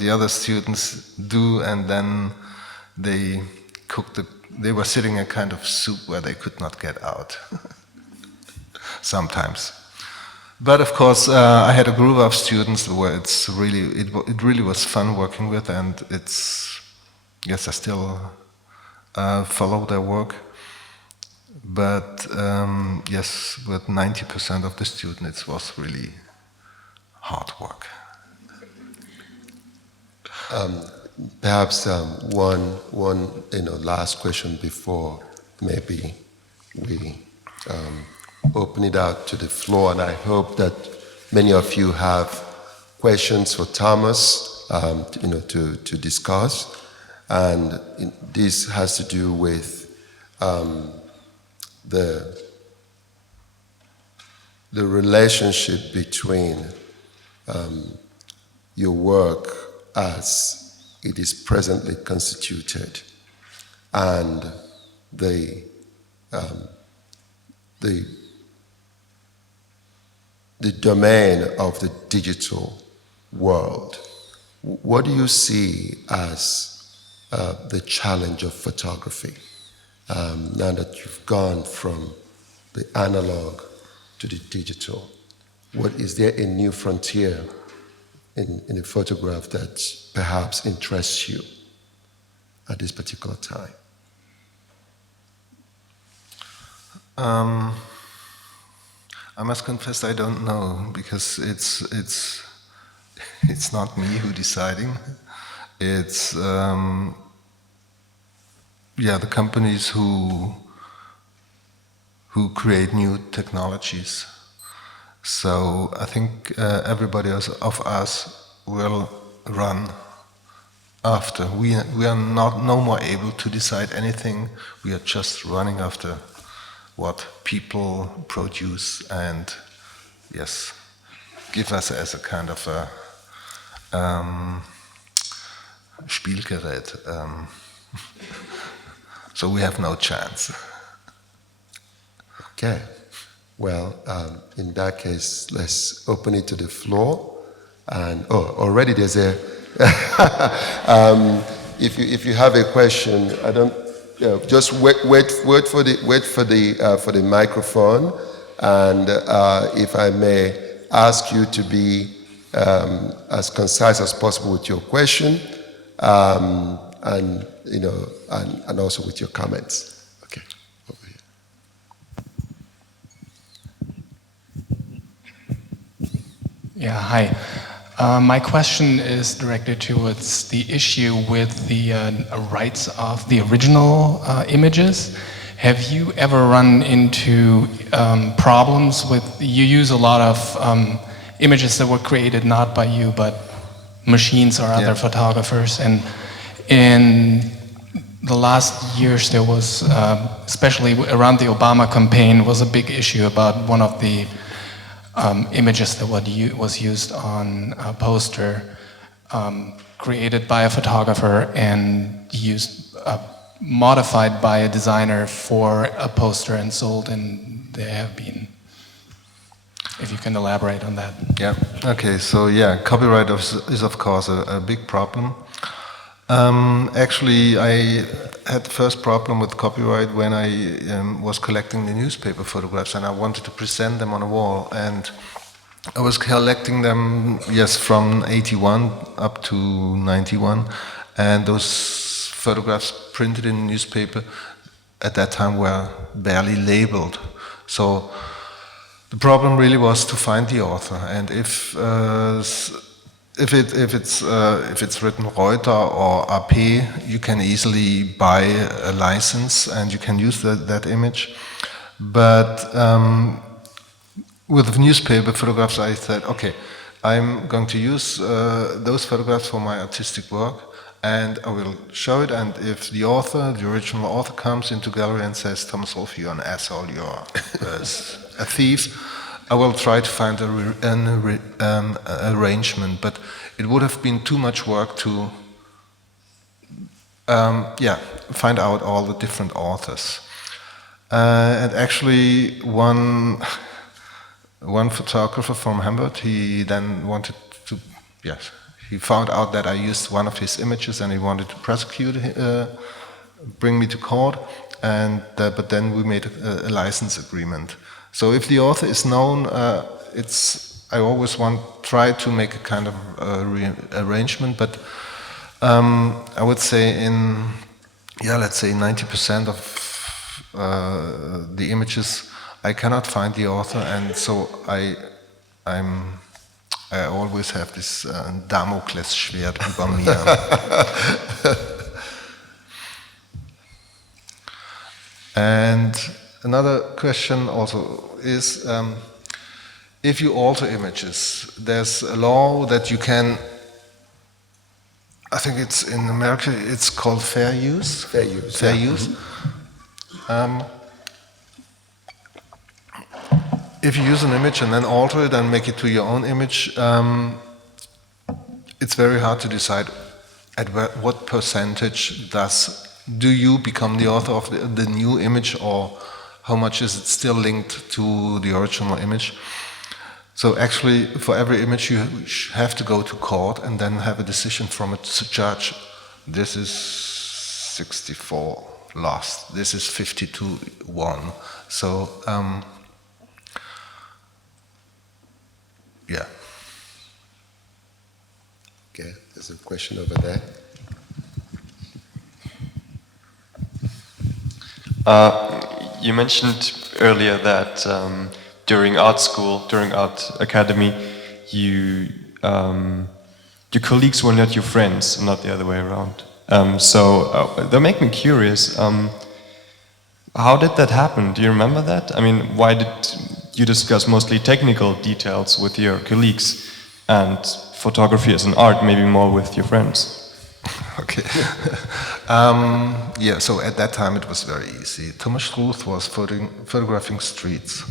other students do, and then they were sitting in a kind of soup where they could not get out. Sometimes. But of course, I had a group of students where it really was fun working with, and I still follow their work. But with 90% of the students, it was really hard work. Perhaps one last question before maybe we open it out to the floor, and I hope that many of you have questions for Thomas, to discuss, and this has to do with the relationship between your work as it is presently constituted and the domain of the digital world, what do you see as the challenge of photography now that you've gone from the analog to the digital? What is there a new frontier in a photograph that perhaps interests you at this particular time? I must confess I don't know, because it's not me who deciding. It's the companies who create new technologies. So I think everybody of us will run after. We are no more able to decide anything. We are just running after what people produce and, yes, give us as a kind of a Spielgerät. So we have no chance. Okay. Well, in that case, let's open it to the floor. And already there's a. If you have a question, I don't. Just wait for the microphone, and if I may ask you to be as concise as possible with your question, and also with your comments. Okay, over here. Yeah, hi. My question is directed towards the issue with the rights of the original images. Have you ever run into problems with, you use a lot of images that were created not by you, but machines or other photographers, and in the last years there was, especially around the Obama campaign, was a big issue about one of the images that was used on a poster created by a photographer and used, modified by a designer for a poster and sold, and there have been, if you can elaborate on that. Yeah, okay, so copyright is of course a big problem. Actually, I had the first problem with copyright when I was collecting the newspaper photographs, and I wanted to present them on a wall, and I was collecting them, from 81 up to 91, and those photographs printed in the newspaper at that time were barely labeled. So the problem really was to find the author, and if it's written Reuter or AP, you can easily buy a license and you can use that image. But with newspaper photographs, I said, okay, I'm going to use those photographs for my artistic work, and I will show it. And if the author, the original author, comes into gallery and says, "Thomas Ruff, you're an asshole, you're a thief," I will try to find an arrangement, but it would have been too much work to find out all the different authors. And actually, one photographer from Hamburg, he then wanted to, he found out that I used one of his images, and he wanted to prosecute, bring me to court, and but then we made a license agreement. So if the author is known, I always try to make a kind of arrangement, but I would say let's say 90% of the images I cannot find the author, and so I always have this Damoklesschwert über mir. And another question also is, if you alter images, there's a law that you can, I think it's in America, it's called fair use. Fair use. Fair use. If you use an image and then alter it and make it to your own image, it's very hard to decide at what percentage do you become the author of the new image, or how much is it still linked to the original image. So actually, for every image you have to go to court and then have a decision from a judge. This is 64 lost, this is 52 won. So, yeah. Okay, there's a question over there. You mentioned earlier that during art school, during art academy, your colleagues were not your friends, not the other way around. So that make me curious. How did that happen? Do you remember that? I mean, why did you discuss mostly technical details with your colleagues, and photography as an art maybe more with your friends? Okay. Yeah, so at that time it was very easy. Thomas Struth was photographing streets.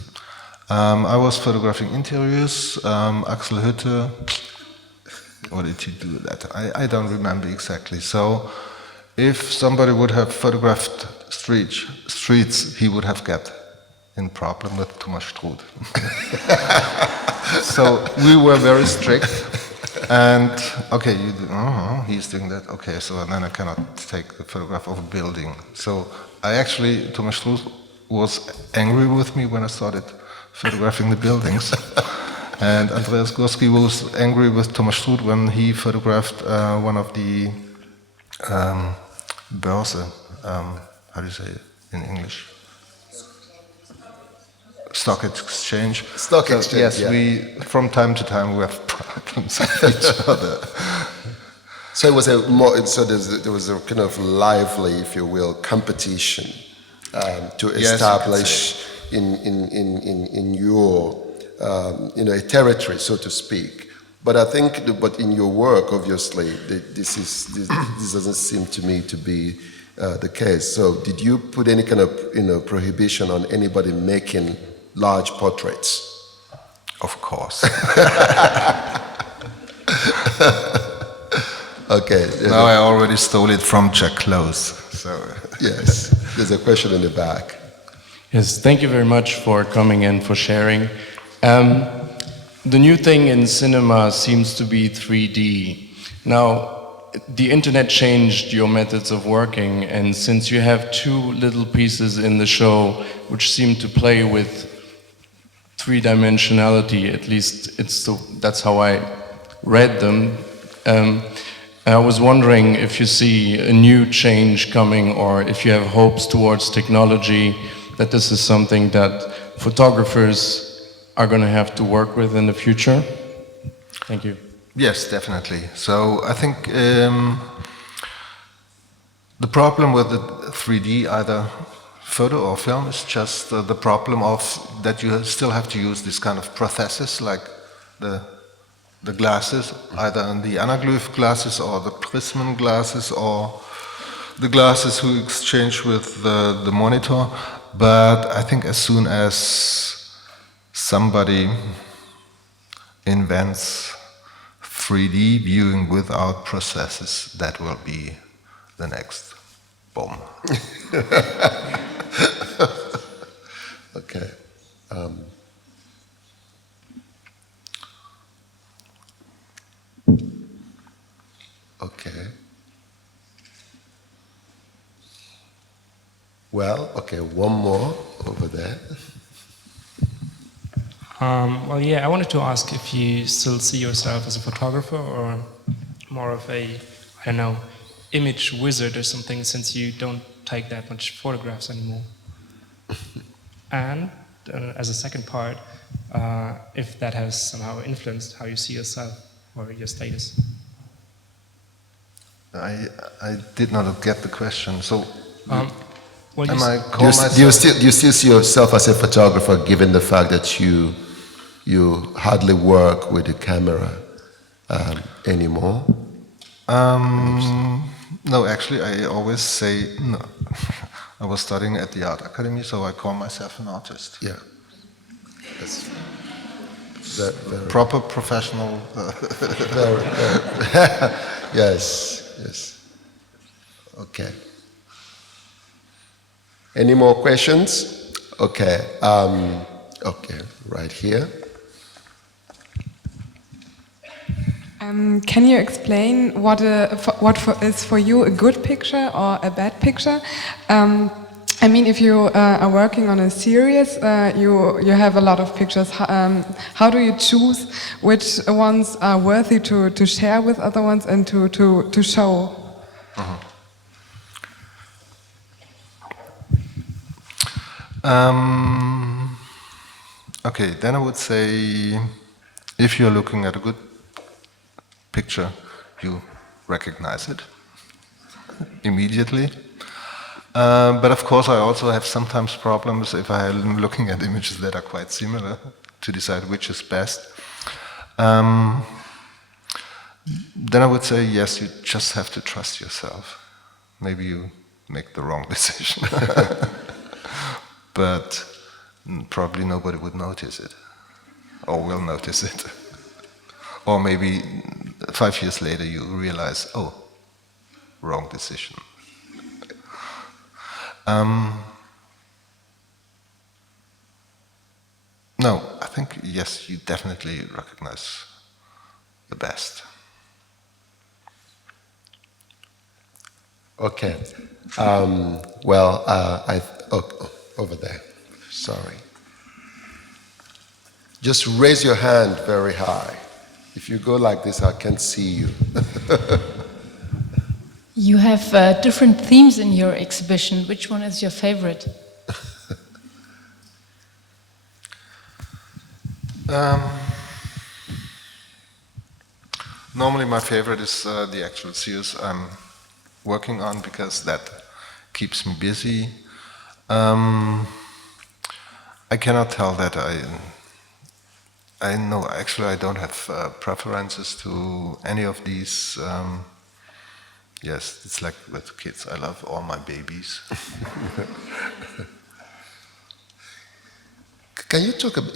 I was photographing interiors. Axel Hütte, what did he do with that? I don't remember exactly. So if somebody would have photographed streets, he would have got in problem with Thomas Struth. So we were very strict. And okay, he's doing that. Okay, so then I cannot take the photograph of a building. So Thomas Struth was angry with me when I started photographing the buildings. And Andreas Gorski was angry with Thomas Struth when he photographed one of the Börse. How do you say it in English? Stock exchange. Stock exchange. Yes, yeah. we from time to time we have problems with each other. So it was there was a kind of lively, if you will, competition to establish in your a territory, so to speak. But I think, but in your work, obviously, this doesn't seem to me to be the case. So did you put any kind of prohibition on anybody making large portraits? Of course. Okay. Now I already stole it from Jack Close. So Yes, there's a question in the back. Yes, thank you very much for coming and for sharing. The new thing in cinema seems to be 3D. Now, the internet changed your methods of working, and since you have two little pieces in the show which seem to play with three-dimensionality, at least that's how I read them. I was wondering if you see a new change coming, or if you have hopes towards technology, that this is something that photographers are going to have to work with in the future. Thank you. yes, definitely. So I think the problem with the 3D, either photo or film, is just the problem of that you still have to use this kind of processes, like the glasses, either in the anaglyph glasses or the prism glasses or the glasses who exchange with the monitor. But I think as soon as somebody invents 3D viewing without processes, that will be the next bomb. Okay. Okay. Well, okay, one more over there. Well, yeah, I wanted to ask if you still see yourself as a photographer or more of a, I don't know, image wizard or something, since you don't take that much photographs anymore. And as a second part, if that has somehow influenced how you see yourself or your status. I did not get the question. So, Well, am I Do call you, myself? do you still see yourself as a photographer, given the fact that you hardly work with the camera anymore? No, actually, I always say no. I was studying at the art academy, so I call myself an artist. Yeah. That's proper professional. Very, yes, yes. Okay. Any more questions? Okay. Okay, right here. Can you explain what is for you a good picture or a bad picture? I mean, if you are working on a series, you have a lot of pictures. How do you choose which ones are worthy to share with other ones and to show? Okay, then I would say, if you're looking at a good picture, you recognize it immediately. But of course, I also have sometimes problems if I'm looking at images that are quite similar to decide which is best. Then I would say, yes, you just have to trust yourself. Maybe you make the wrong decision. But probably nobody would notice it, or will notice it. Or maybe 5 years later you realize, oh, wrong decision. No, I think, yes, you definitely recognize the best. Okay. Over there. Sorry. Just raise your hand very high. If you go like this, I can't see you. You have different themes in your exhibition. Which one is your favorite? Normally my favorite is the actual series I'm working on, because that keeps me busy. I cannot tell that I know, actually I don't have preferences to any of these. Yes, it's like with kids, I love all my babies. Can you talk about,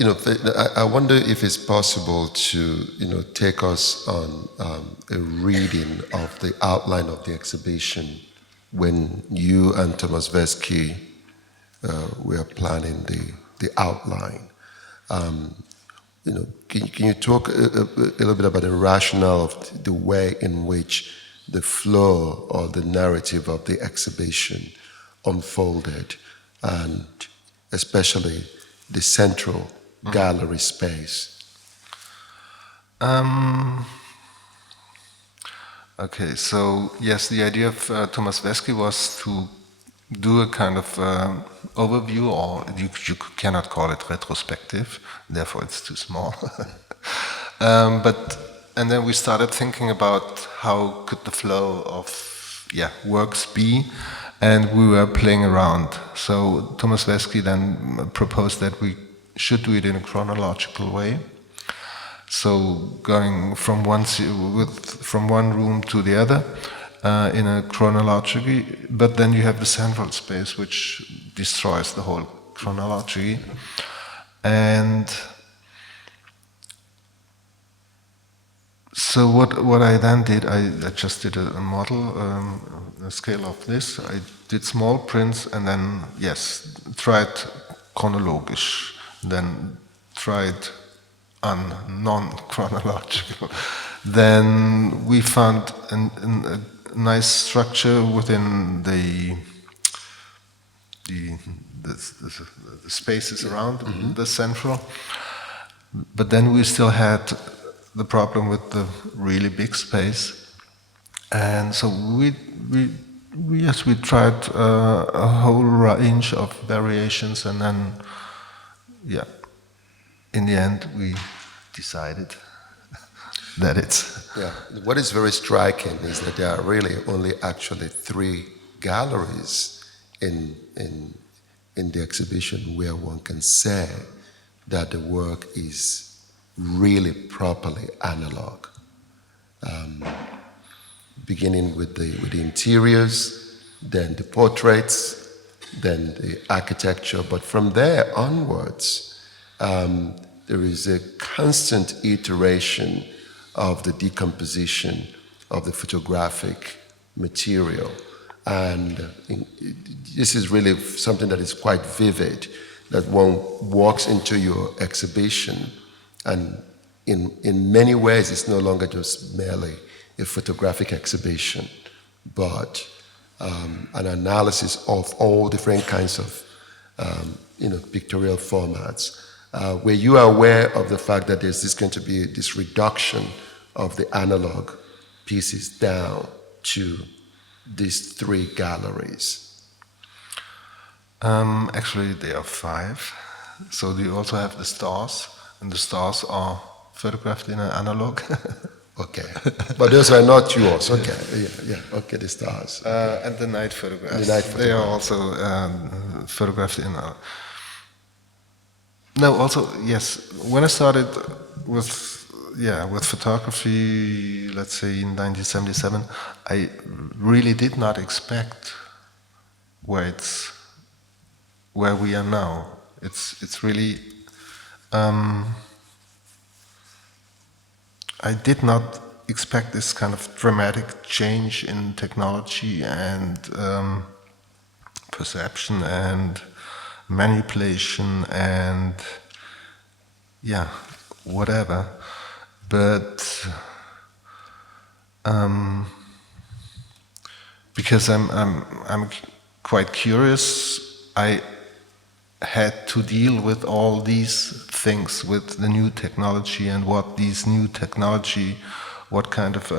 I wonder if it's possible to, take us on a reading of the outline of the exhibition when you and Thomas Vesky were planning the outline. Can you talk a little bit about the rationale of the way in which the flow or the narrative of the exhibition unfolded, and especially the central gallery space? Okay, so yes, the idea of Thomas Vesky was to do a kind of overview, or you cannot call it retrospective, therefore it's too small. And then we started thinking about how could the flow of works be, and we were playing around. So Thomas Vesky then proposed that we should do it in a chronological way. So going from one room to the other in a chronology, but then you have the central space which destroys the whole chronology. And so what I then did, I just did a model, a scale of this. I did small prints and then, tried chronologisch, then tried non-chronological. Then we found a nice structure within the spaces around the central. But then we still had the problem with the really big space, and so we tried a whole range of variations, and then in the end we decided that it's What is very striking is that there are really only actually 3 galleries in the exhibition where one can say that the work is really properly analog, beginning with the interiors, then the portraits, then the architecture. But from there onwards, there is a constant iteration of the decomposition of the photographic material. And this is really something that is quite vivid, that one walks into your exhibition, and in many ways it's no longer just merely a photographic exhibition, but an analysis of all different kinds of pictorial formats. Were you aware of the fact that there's going to be this reduction of the analog pieces down to these 3 galleries? Actually, there are 5. So you also have the stars, and the stars are photographed in an analog. Okay, but those are not yours. Okay, okay, the stars. And the night photographs. The night They are photographs. also photographed in a... No, also, yes, when I started with photography, let's say in 1977, I really did not expect where we are now. It's really... I did not expect this kind of dramatic change in technology and perception and manipulation and whatever. But because I'm quite curious, I had to deal with all these things, with the new technology and what these new technology, what kind of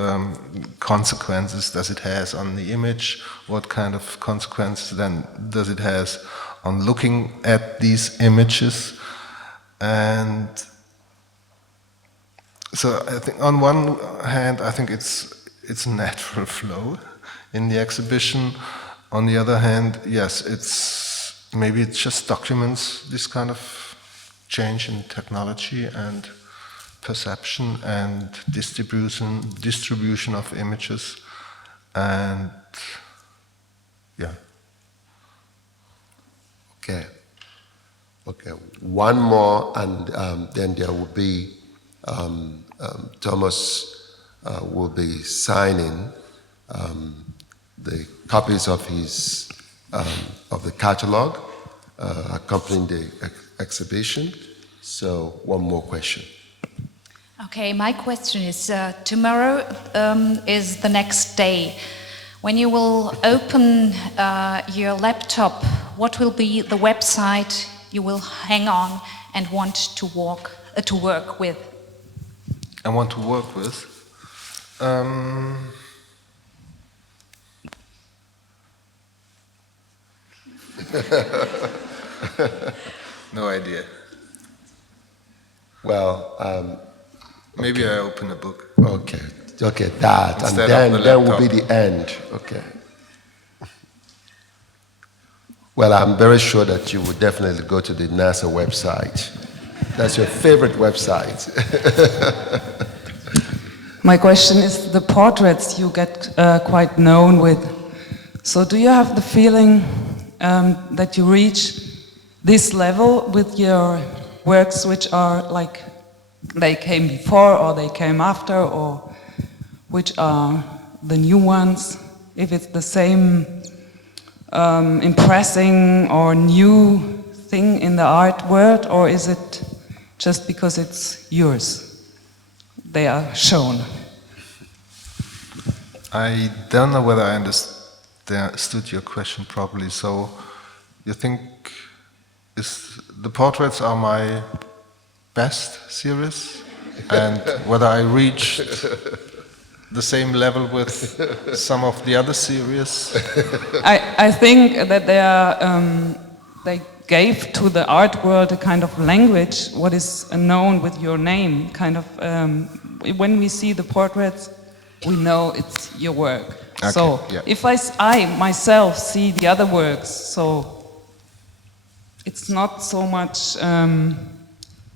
consequences does it has on the image, what kind of consequences then does it has on looking at these images. And so I think on one hand, I think it's a natural flow in the exhibition. On the other hand, yes, maybe it just documents this kind of change in technology and perception and distribution of images, and Okay, one more, and then there will be Thomas will be signing the copies of his of the catalog accompanying the exhibition. So one more question. Okay, my question is, tomorrow is the next day. When you will open your laptop, what will be the website you will hang on and want to work with? I want to work with. No idea. Well, maybe I open a book. okay, that, Instead and of the then will be laptop. the end. Okay. Well, I'm very sure that you will definitely go to the NASA website. That's your favorite website. My question is the portraits you get quite known with. So do you have the feeling that you reach this level with your works which are like they came before or they came after, or which are the new ones? If it's the same impressing or new thing in the art world, or is it just because it's yours they are shown? I don't know whether I understood your question properly. So you think the portraits are my best series, and whether I reached the same level with some of the other series? I think that they gave to the art world a kind of language, what is known with your name, kind of, when we see the portraits, we know it's your work. Okay, so yeah. if I myself see the other works, so it's not so much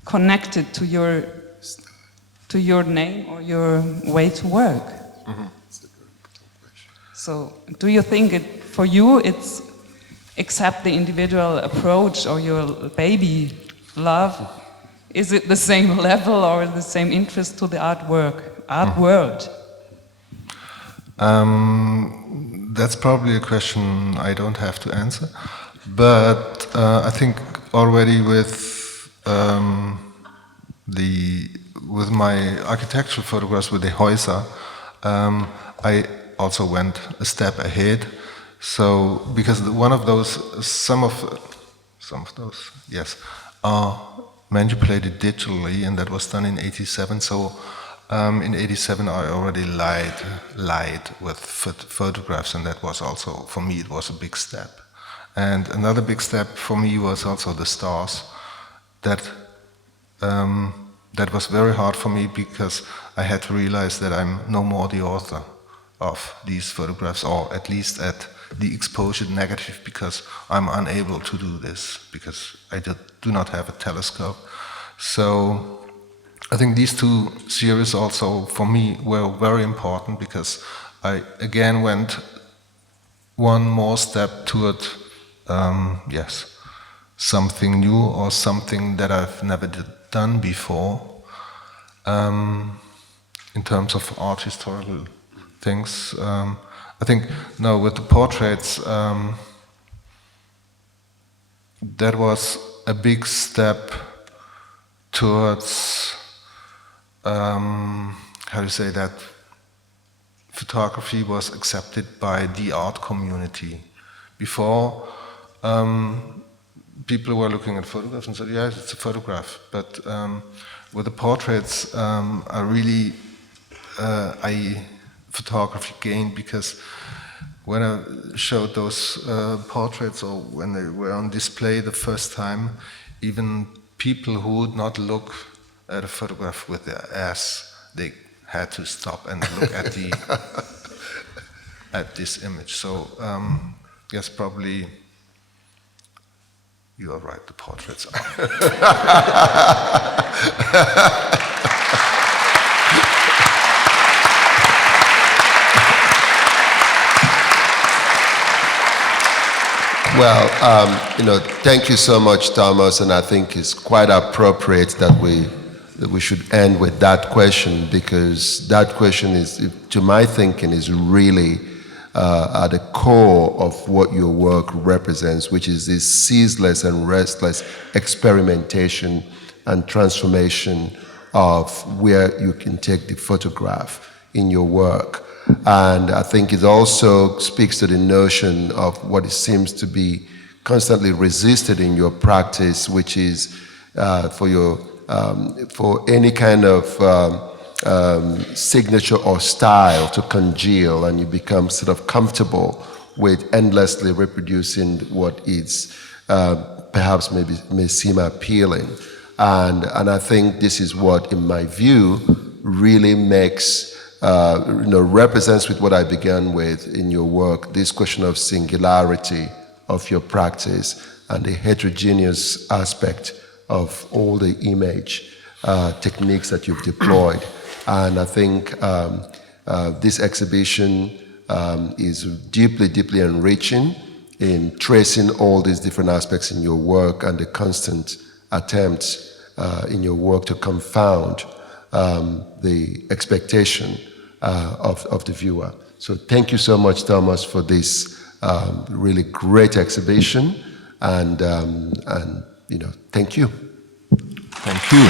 connected to your name or your way to work. Mm-hmm. So do you think for you it's except the individual approach or your baby love, Is it the same level or the same interest to the artwork, art world? That's probably a question I don't have to answer, but I think already with my architectural photographs with the Häuser, I also went a step ahead. So because some of those, yes, are manipulated digitally, and that was done in '87. So in '87 I already lied with photographs, and that was also, for me, it was a big step. And another big step for me was also the stars. That was very hard for me because I had to realize that I'm no more the author of these photographs, or at least at the exposure negative, because I'm unable to do this because I do not have a telescope. So I think these two series also for me were very important because I again went one more step toward something new or something that I've never done before in terms of art historical things. I think no, with the portraits, that was a big step towards how do you say that? Photography was accepted by the art community. Before, people were looking at photographs and said, "Yes, it's a photograph." But with the portraits, photography gained, because when I showed those portraits, or when they were on display the first time, even people who would not look at a photograph with their ass, they had to stop and look at at this image. So yes, probably you are right. The portraits are. Well, thank you so much, Thomas, and I think it's quite appropriate that we should end with that question, because that question is, to my thinking, is really at the core of what your work represents, which is this ceaseless and restless experimentation and transformation of where you can take the photograph in your work. And I think it also speaks to the notion of what it seems to be constantly resisted in your practice, which is for any kind of signature or style to congeal, and you become sort of comfortable with endlessly reproducing what is perhaps may seem appealing. And I think this is what, in my view, really makes represents with what I began with in your work, this question of singularity of your practice and the heterogeneous aspect of all the image techniques that you've deployed. And I think this exhibition is deeply, deeply enriching in tracing all these different aspects in your work and the constant attempts in your work to confound the expectation of the viewer. So thank you so much, Thomas, for this really great exhibition, and thank you. Thank you.